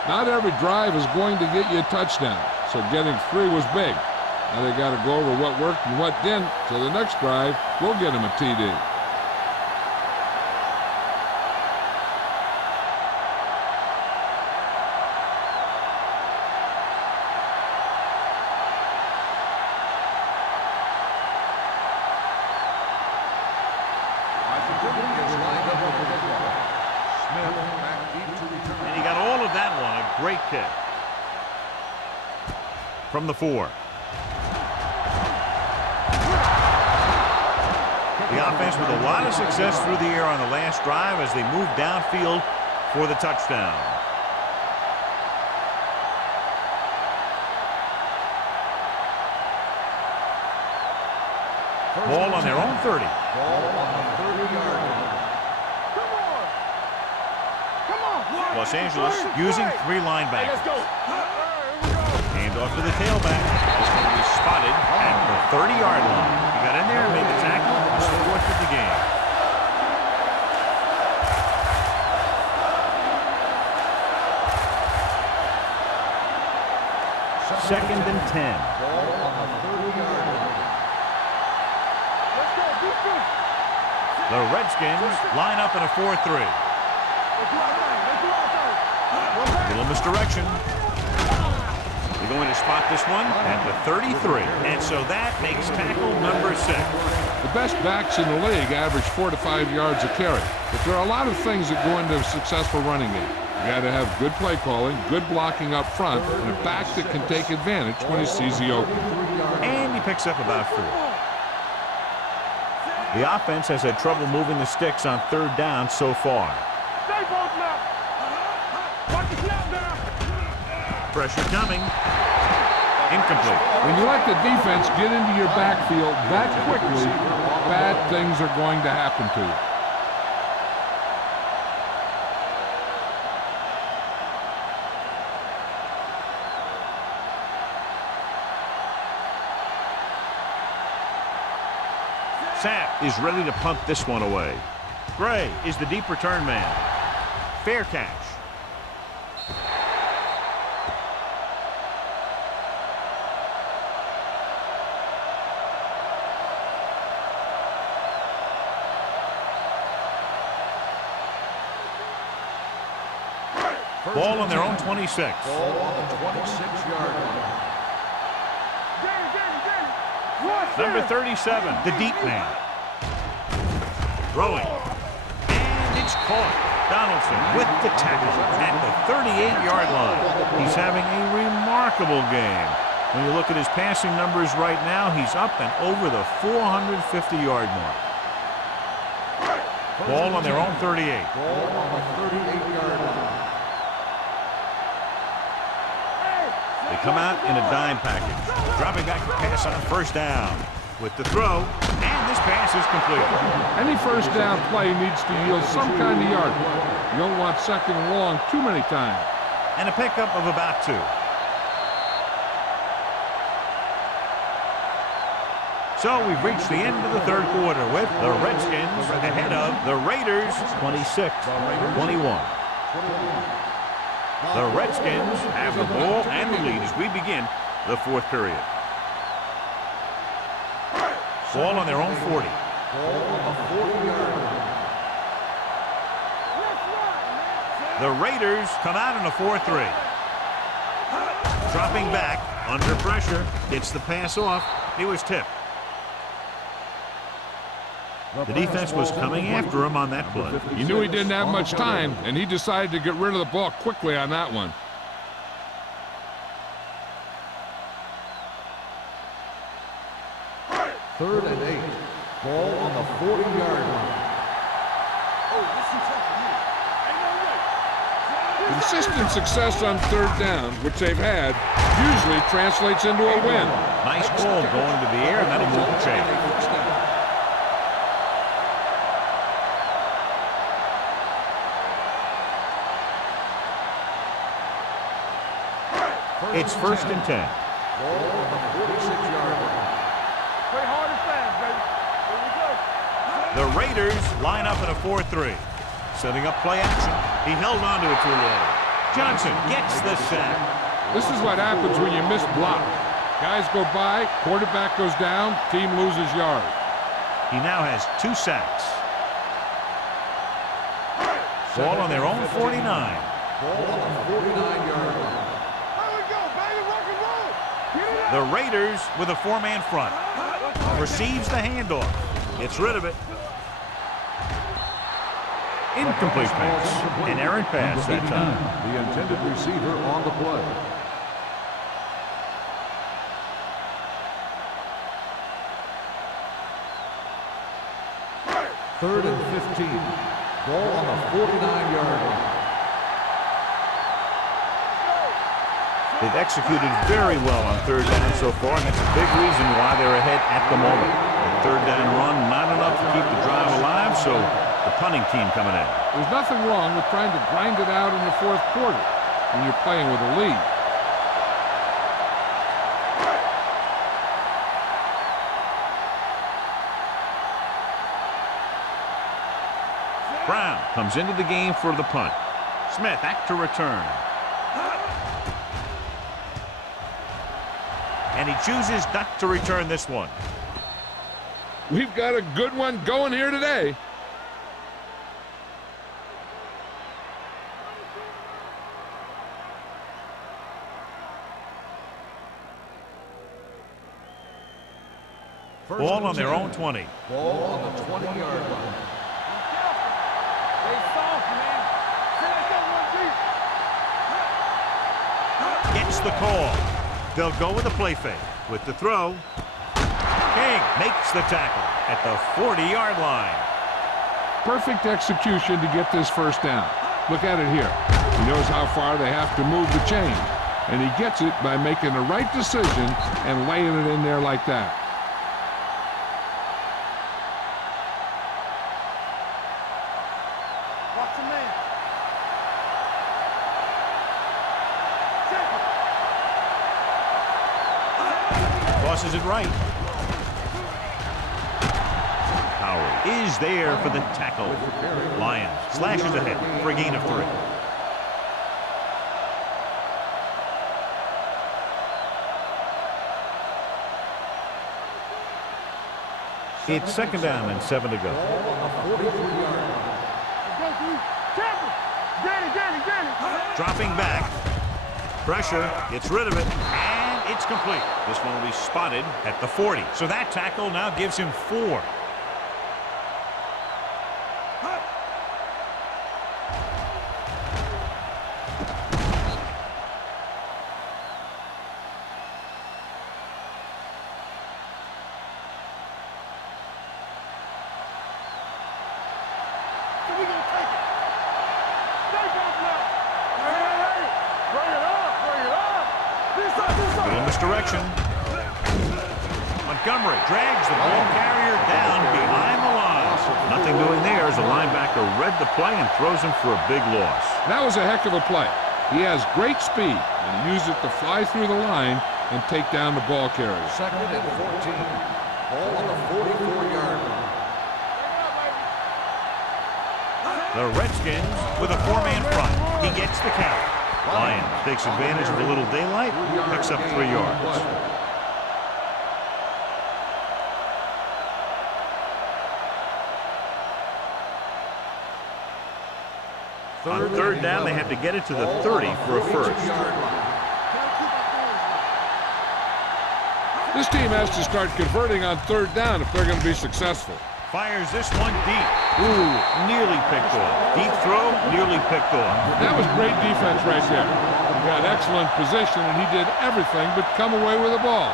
Not every drive is going to get you a touchdown, so getting 3 was big. Now they got to go over what worked and what didn't, so the next drive will get them a TD. And he got all of that one. A great kick. From the 4. The offense with a lot of success through the air on the last drive as they moved downfield for the touchdown. Ball on their own 30. Ball on the 30-yard line. Come on. Los Angeles using 3 linebackers. Let's go. Hand off to the tailback. This one was spotted at the 30-yard line. He got in there and made the tackle. It's the 4th of the game. Second and 10. Ball on the 30-yard line. Let's go. Defense. The Redskins line up in a 4-3. Let's do our thing. Let's do our thing. Little misdirection. They're going to spot this one at the 33. And so that makes tackle number 6. The best backs in the league average 4 to 5 yards a carry. But there are a lot of things that go into a successful running game. You got to have good play calling, good blocking up front, and a back that can take advantage when he sees the opening. And he picks up about 4. The offense has had trouble moving the sticks on third down so far. Stay both now. Watch the snap now. Pressure coming. Incomplete. When you let the defense get into your backfield that quickly, bad things are going to happen to you. Sapp is ready to punt this one away. Gray is the deep return man. Fair catch. Ball on their own 26. Ball on the 26-yard line. Number 37, the deep man. Throwing. And it's caught. Donaldson with the tackle at the 38-yard line. He's having a remarkable game. When you look at his passing numbers right now, he's up and over the 450-yard mark. Ball on their own 38. Ball on the 38-yard line. They come out in a dime package. Dropping back to pass on first down. With the throw, and this pass is complete. Any first down play needs to yield some kind of yardage. You don't want second and long too many times. And a pickup of about 2. So we've reached the end of the third quarter with the Redskins ahead of the Raiders 26-21. The Redskins have the ball and the lead as we begin the fourth period. Ball on their own 40. Ball on the 40-yard line. The Raiders come out in a 4-3. Dropping back, under pressure, gets the pass off. He was tipped. The defense was coming after him on that play. He knew he didn't have much time, and he decided to get rid of the ball quickly on that one. Third and 8. Ball on the 40-yard line. Consistent success on third down, which they've had, usually translates into a win. Nice ball going to the air, and that'll move the chain. It's first and 10. Ball on the 46-yard line. Play hard and fast, baby. Here we go. The Raiders line up in a 4-3. Setting up play action. He held on to it too long. Johnson gets the sack. This is what happens when you miss block. Guys go by, quarterback goes down, team loses yards. He now has 2 sacks. Ball on their own 49. Ball on the 49-yard line. Here we go, baby. Rock and roll. Get it up. The Raiders with a 4-man front. Receives the handoff. Gets rid of it. Incomplete pass. An errant pass that time. The intended receiver on the play. Third and 15. Ball on the 49-yard line. They've executed very well on third down so far, and that's a big reason why they're ahead at the moment. The third down run, not enough to keep the drive alive, so the punting team coming in. There's nothing wrong with trying to grind it out in the fourth quarter when you're playing with a lead. Brown comes into the game for the punt. Smith back to return. And he chooses not to return this one. We've got a good one going here today. Ball on their own 20. Ball on the 20-yard line. Stay soft, man. Finish that one deep. Gets the call. They'll go with a play fake. With the throw, King makes the tackle at the 40-yard line. Perfect execution to get this first down. Look at it here. He knows how far they have to move the chain, and he gets it by making the right decision and laying it in there like that. Watch the man. Tosses it right. is there for the tackle. Lions slashes ahead for a gain of 3. It's 2nd down and 7 to go. Dropping back. Pressure, gets rid of it, and it's complete. This one will be spotted at the 40. So that tackle now gives him 4. In this direction. Montgomery drags the ball carrier down behind the line. Nothing doing there as the linebacker read the play and throws him for a big loss. That was a heck of a play. He has great speed, and he used it to fly through the line and take down the ball carrier. 2nd and 14. Ball on the 44-yard line. The Redskins with a 4-man front. He gets the count. Lions takes advantage of a little daylight, picks up 3 yards. On 3rd down, they have to get it to the 30 for a first. This team has to start converting on 3rd down if they're going to be successful. Fires this one deep. Ooh, nearly picked off. Deep throw, nearly picked off. That was great defense right there. He got excellent position, and he did everything but come away with the ball.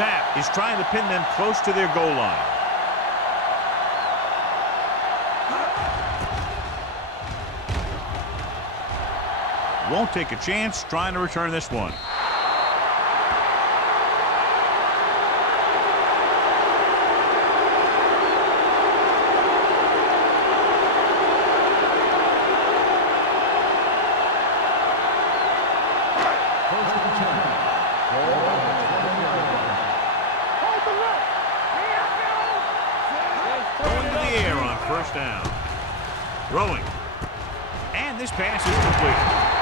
Sapp is trying to pin them close to their goal line. Won't take a chance trying to return this one. Going to the air on 1st down. Throwing. And this pass is complete.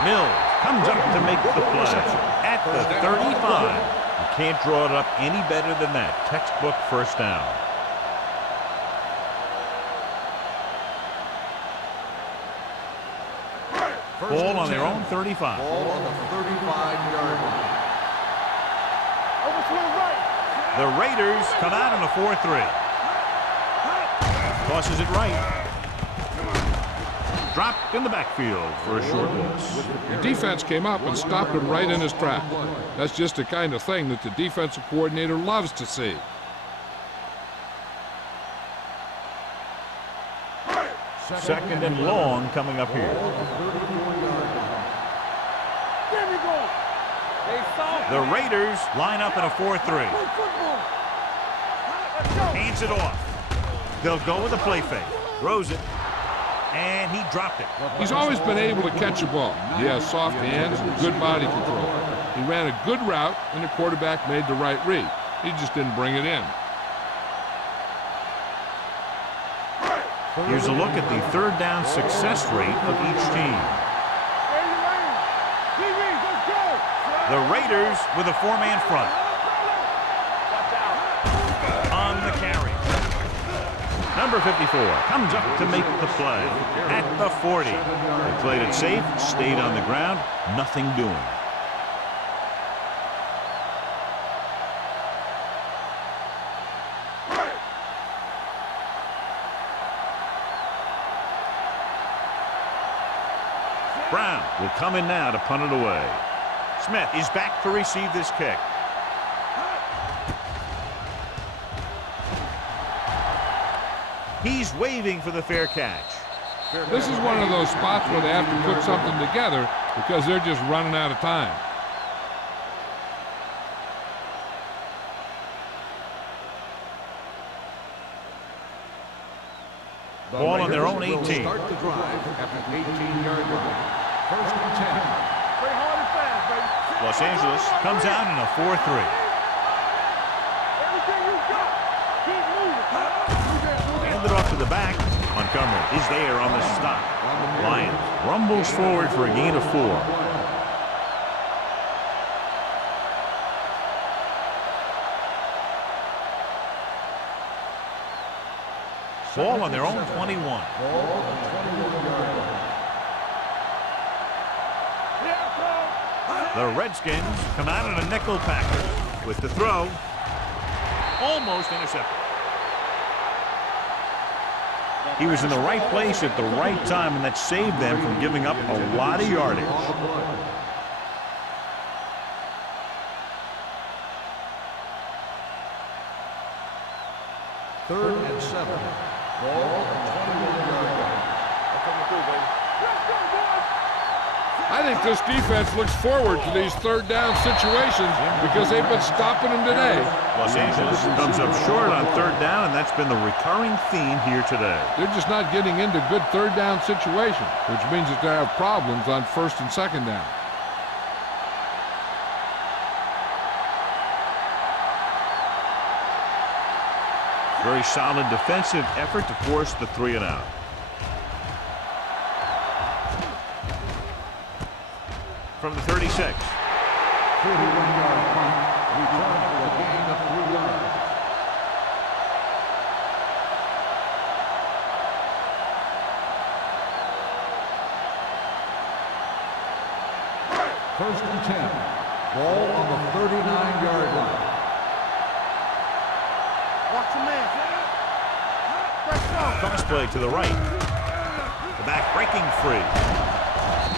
Mills comes up to make the play at the 35. You can't draw it up any better than that. Textbook 1st down. Ball on their own 35. Ball on the 35-yard line. The Raiders come out on a 4-3. Tosses it right. Dropped in the backfield for a short loss. The defense came up and stopped him right in his track. That's just the kind of thing that the defensive coordinator loves to see. Second and long coming up here. The Raiders line up in a 4-3. Hands it off. They'll go with a play fake. Throws it. And he dropped it. He's always been able to catch a ball. He has soft hands and good body control. He ran a good route, and the quarterback made the right read. He just didn't bring it in. Here's a look at the 3rd down success rate of each team. The Raiders with a 4-man front. On the carry. Number 54 comes up to make the play at the 40. They played it safe, stayed on the ground, nothing doing. Brown will come in now to punt it away. Smith is back to receive this kick. He's waving for the fair catch. This is one of those spots where they have to put something together because they're just running out of time. Ball on their own 18. Start the drive at the 18-yard line. First and 10. Play hard and fast, baby. Los Angeles comes out in a 4-3. Everything you got. Keep moving. Handed off to the back. Montgomery is there on the stop. Lions rumbles forward for a gain of 4. Ball on their own 21. The Redskins come out in a nickel package with the throw. Almost intercepted. He was in the right place at the right time, and that saved them from giving up a lot of yardage. Third and 7. Ball on the 21-yard line. I think this defense looks forward to these third down situations because they've been stopping them today. Los Angeles comes up short on third down, and that's been the recurring theme here today. They're just not getting into good third down situations, which means that they have problems on first and second down. Very solid defensive effort to force the 3-and-out. From the 36. 41-yard punt. Return for a gain of 3 yards. First and 10. Ball on the 39-yard line. Watch the man. Cross play to the right. The back breaking free.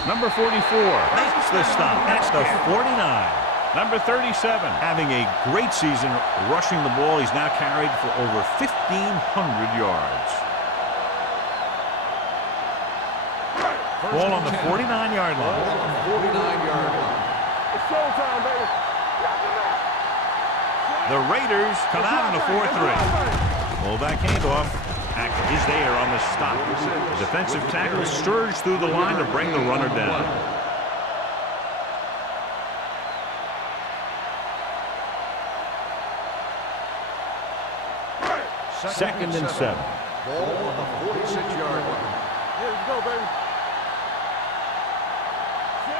Number 44 makes the stop. That's the 49. Number 37 having a great season rushing the ball. He's now carried for over 1,500 yards. Ball on the 49-yard line. Ball on the 49-yard line. It's showtime, baby. The Raiders come out in a 4-3. Fullback handoff. Hackett is there on the stop. The defensive tackle surged through the line to bring the runner down. Second and 7. Ball on the 46-yard line. Here we go, baby.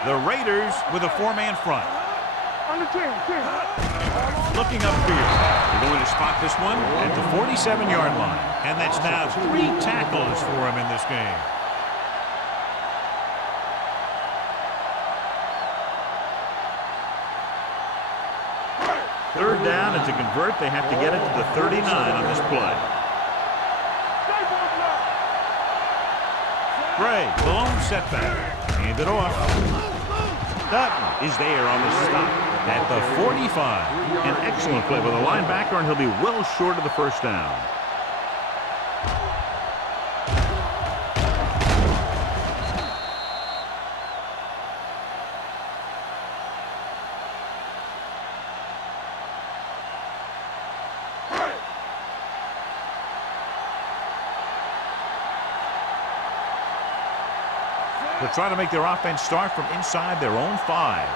The Raiders with a 4-man front. On the 10. Looking upfield. They're going to spot this one at the 47-yard line. And that's now 3 tackles for him in this game. Third down, and to convert, they have to get it to the 39 on this play. Gray, the lone setback. Hand it off. Dutton is there on the stop at the 45. An excellent play by the linebacker, and he'll be well short of the first down. They'll try to make their offense start from inside their own 5.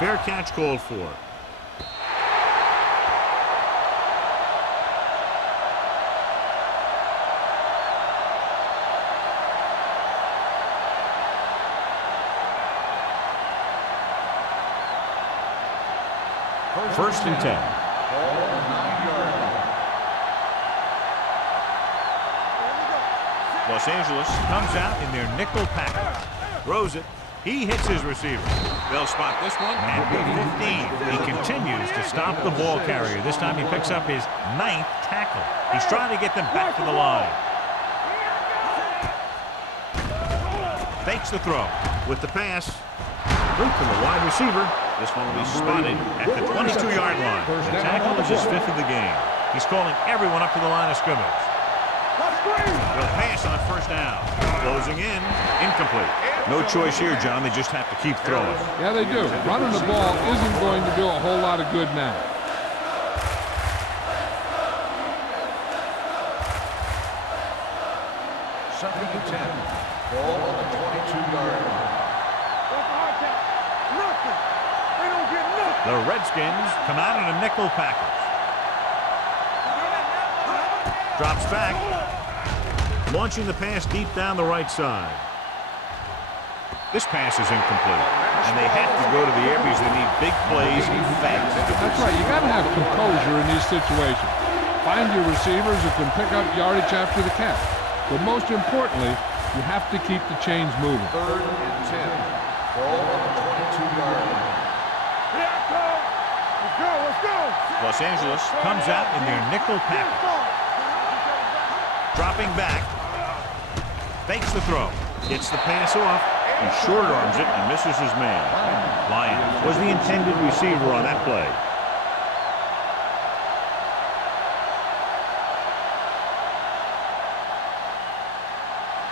Fair catch called for. First and 10. Los Angeles comes out in their nickel package. Throws it. He hits his receiver. They'll spot this one at the 15. He continues to stop the ball carrier. This time he picks up his 9th tackle. He's trying to get them back to the line. Fakes the throw with the pass. Loop to the wide receiver. This one will be spotted at the 22-yard line. The tackle is his 5th of the game. He's calling everyone up to the line of scrimmage. They'll pass on 1st down. Closing in. Incomplete. No choice here, John. They just have to keep throwing. Yeah, they do. Running the ball isn't going to do a whole lot of good now. Second and 10. Ball on the 22-yard line. The Redskins come out in a nickel package. Drops back. Launching the pass deep down the right side. This pass is incomplete. And they have to go to the air because they need big plays fast. That's right. You got to have composure in these situations. Find your receivers who can pick up yardage after the catch. But most importantly, you have to keep the chains moving. 3rd and 10. Ball on the 22-yard line. Let's go. Los Angeles comes out in their nickel package. Dropping back. Fakes the throw. Gets the pass off. He short arms it and misses his man. Lyon was the intended receiver on that play.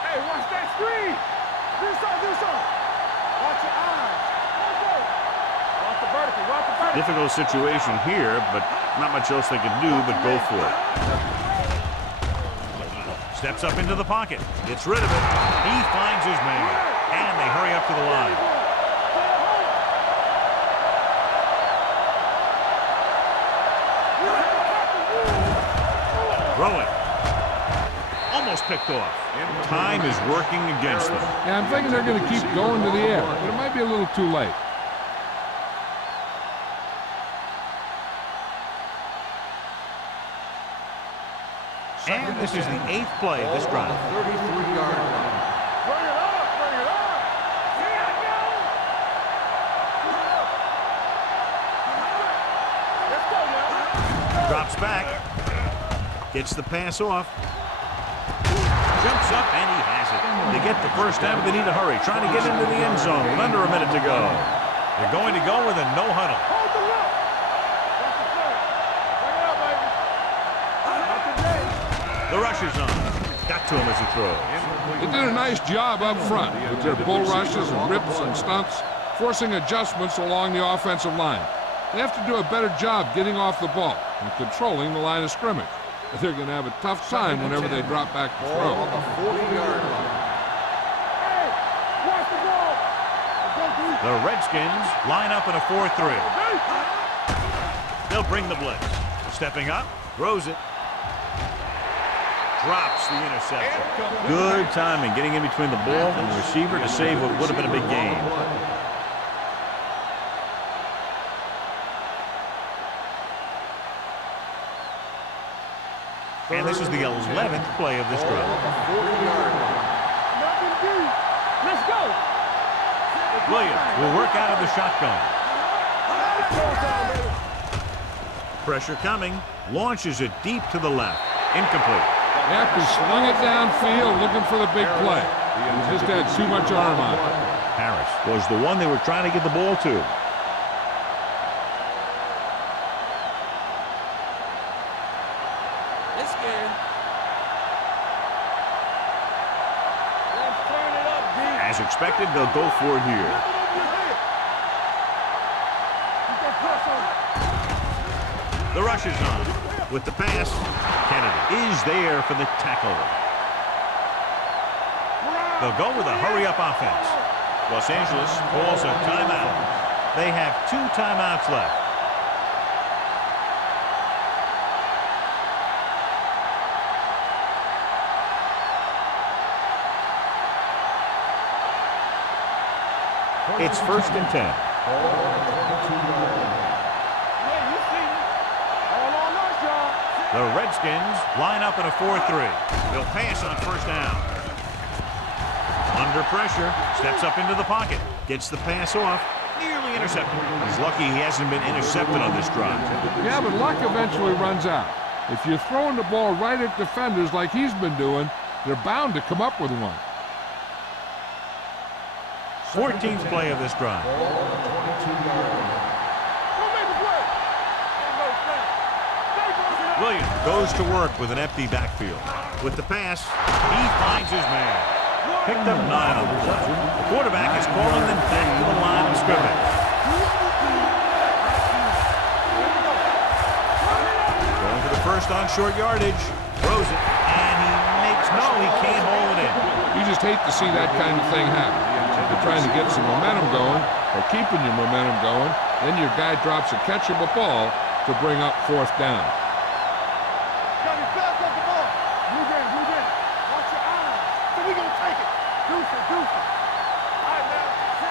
Hey, watch that screen. Do something. Watch your eyes. Watch the vertical. Difficult situation here, but not much else they can do but go for it. Steps up into the pocket. Gets rid of it. He finds his man. And they hurry up to the line. Throwing. Almost picked off. Time is working against them. Yeah, I'm thinking they're going to keep going to the air, but it might be a little too late. And this is the 8th play of this drive. 33-yard line. Bring it up. Let's go now. Drops back. Gets the pass off. Jumps up and he has it. They get the 1st down, but they need to hurry. Trying to get into the end zone with under a minute to go. They're going to go with a no huddle. Hold the look. Bring it up, baby. The rush is on. Got to him as he throws. They did a nice job up front with their bull rushes and rips and stunts, forcing adjustments along the offensive line. They have to do a better job getting off the ball and controlling the line of scrimmage. They're going to have a tough time whenever they drop back to Ball on throw. the 40-yard line. Hey, watch the ball. The Redskins line up in a 4-3. They'll bring the blitz. Stepping up, throws it. Drops the interception. Good timing, getting in between the ball and the receiver to save what would have been a big game. And this is the 11th play of this drive. 40-yard line. Nothing deep. Let's go. Williams will work out of the shotgun. Pressure coming. Launches it deep to the left. Incomplete. After slung it downfield looking for the big play. He just had too much arm on it. Harris was the one they were trying to get the ball to. Let's get. Let's turn it up, D. As expected, they'll go for it here. The rush is on. With the pass, Kennedy is there for the tackle. They'll go with a hurry-up offense. Los Angeles calls a timeout. They have 2 timeouts left. It's 1st and 10. The Redskins line up in a 4-3. They'll pass on 1st down. Under pressure, steps up into the pocket, gets the pass off, nearly intercepted. He's lucky he hasn't been intercepted on this drive. Yeah, but luck eventually runs out. If you're throwing the ball right at defenders like he's been doing, they're bound to come up with one. 14th play of this drive. Williams goes to work with an empty backfield. With the pass, he finds his man. Picked up 9 on the play. The quarterback is calling them back to the line of scrimmage. Going for the first on short yardage. Throws it, and he can't hold it in. You just hate to see that kind of thing happen. You're trying to get some momentum going, or keeping your momentum going, then your guy drops a catchable ball to bring up 4th down.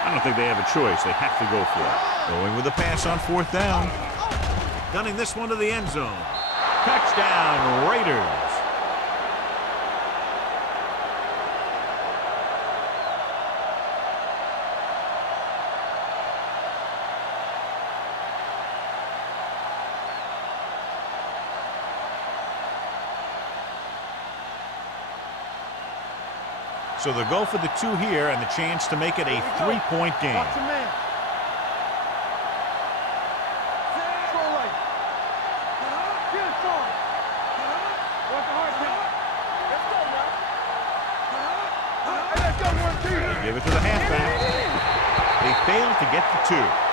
I don't think they have a choice. They have to go for it. Going with the pass on 4th down. Gunning this one to the end zone. Touchdown, Raiders. So they'll go for the 2 here and the chance to make it a 3-point game. Watch your man. Control right. Get it forward. Watch the hard count. Let's go now. Hey, let's go, one team. They give it to the halfback. They fail to get the 2.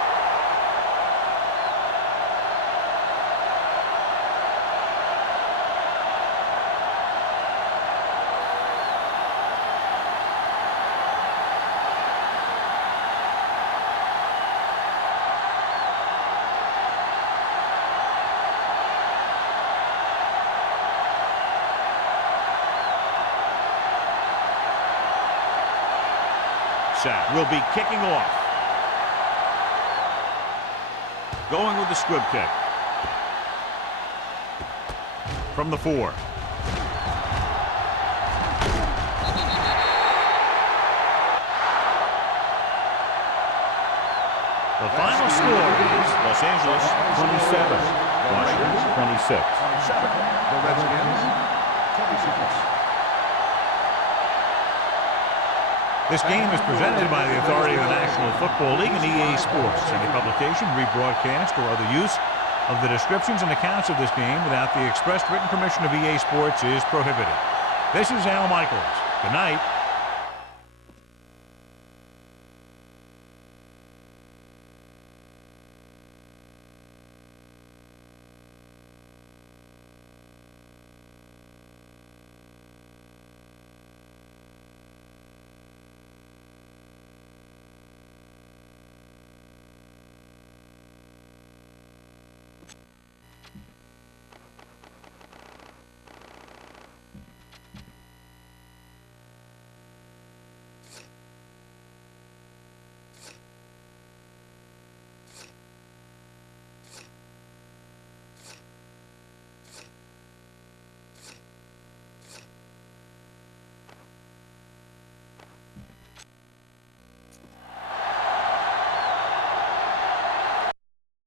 Will be kicking off. Going with the squib kick. From the 4. The final score is Los Angeles 27, Washington 26. The Redskins, 26. This game is presented by the authority of the National Football League and EA Sports. Any publication, rebroadcast, or other use of the descriptions and accounts of this game without the expressed written permission of EA Sports is prohibited. This is Al Michaels. Good night.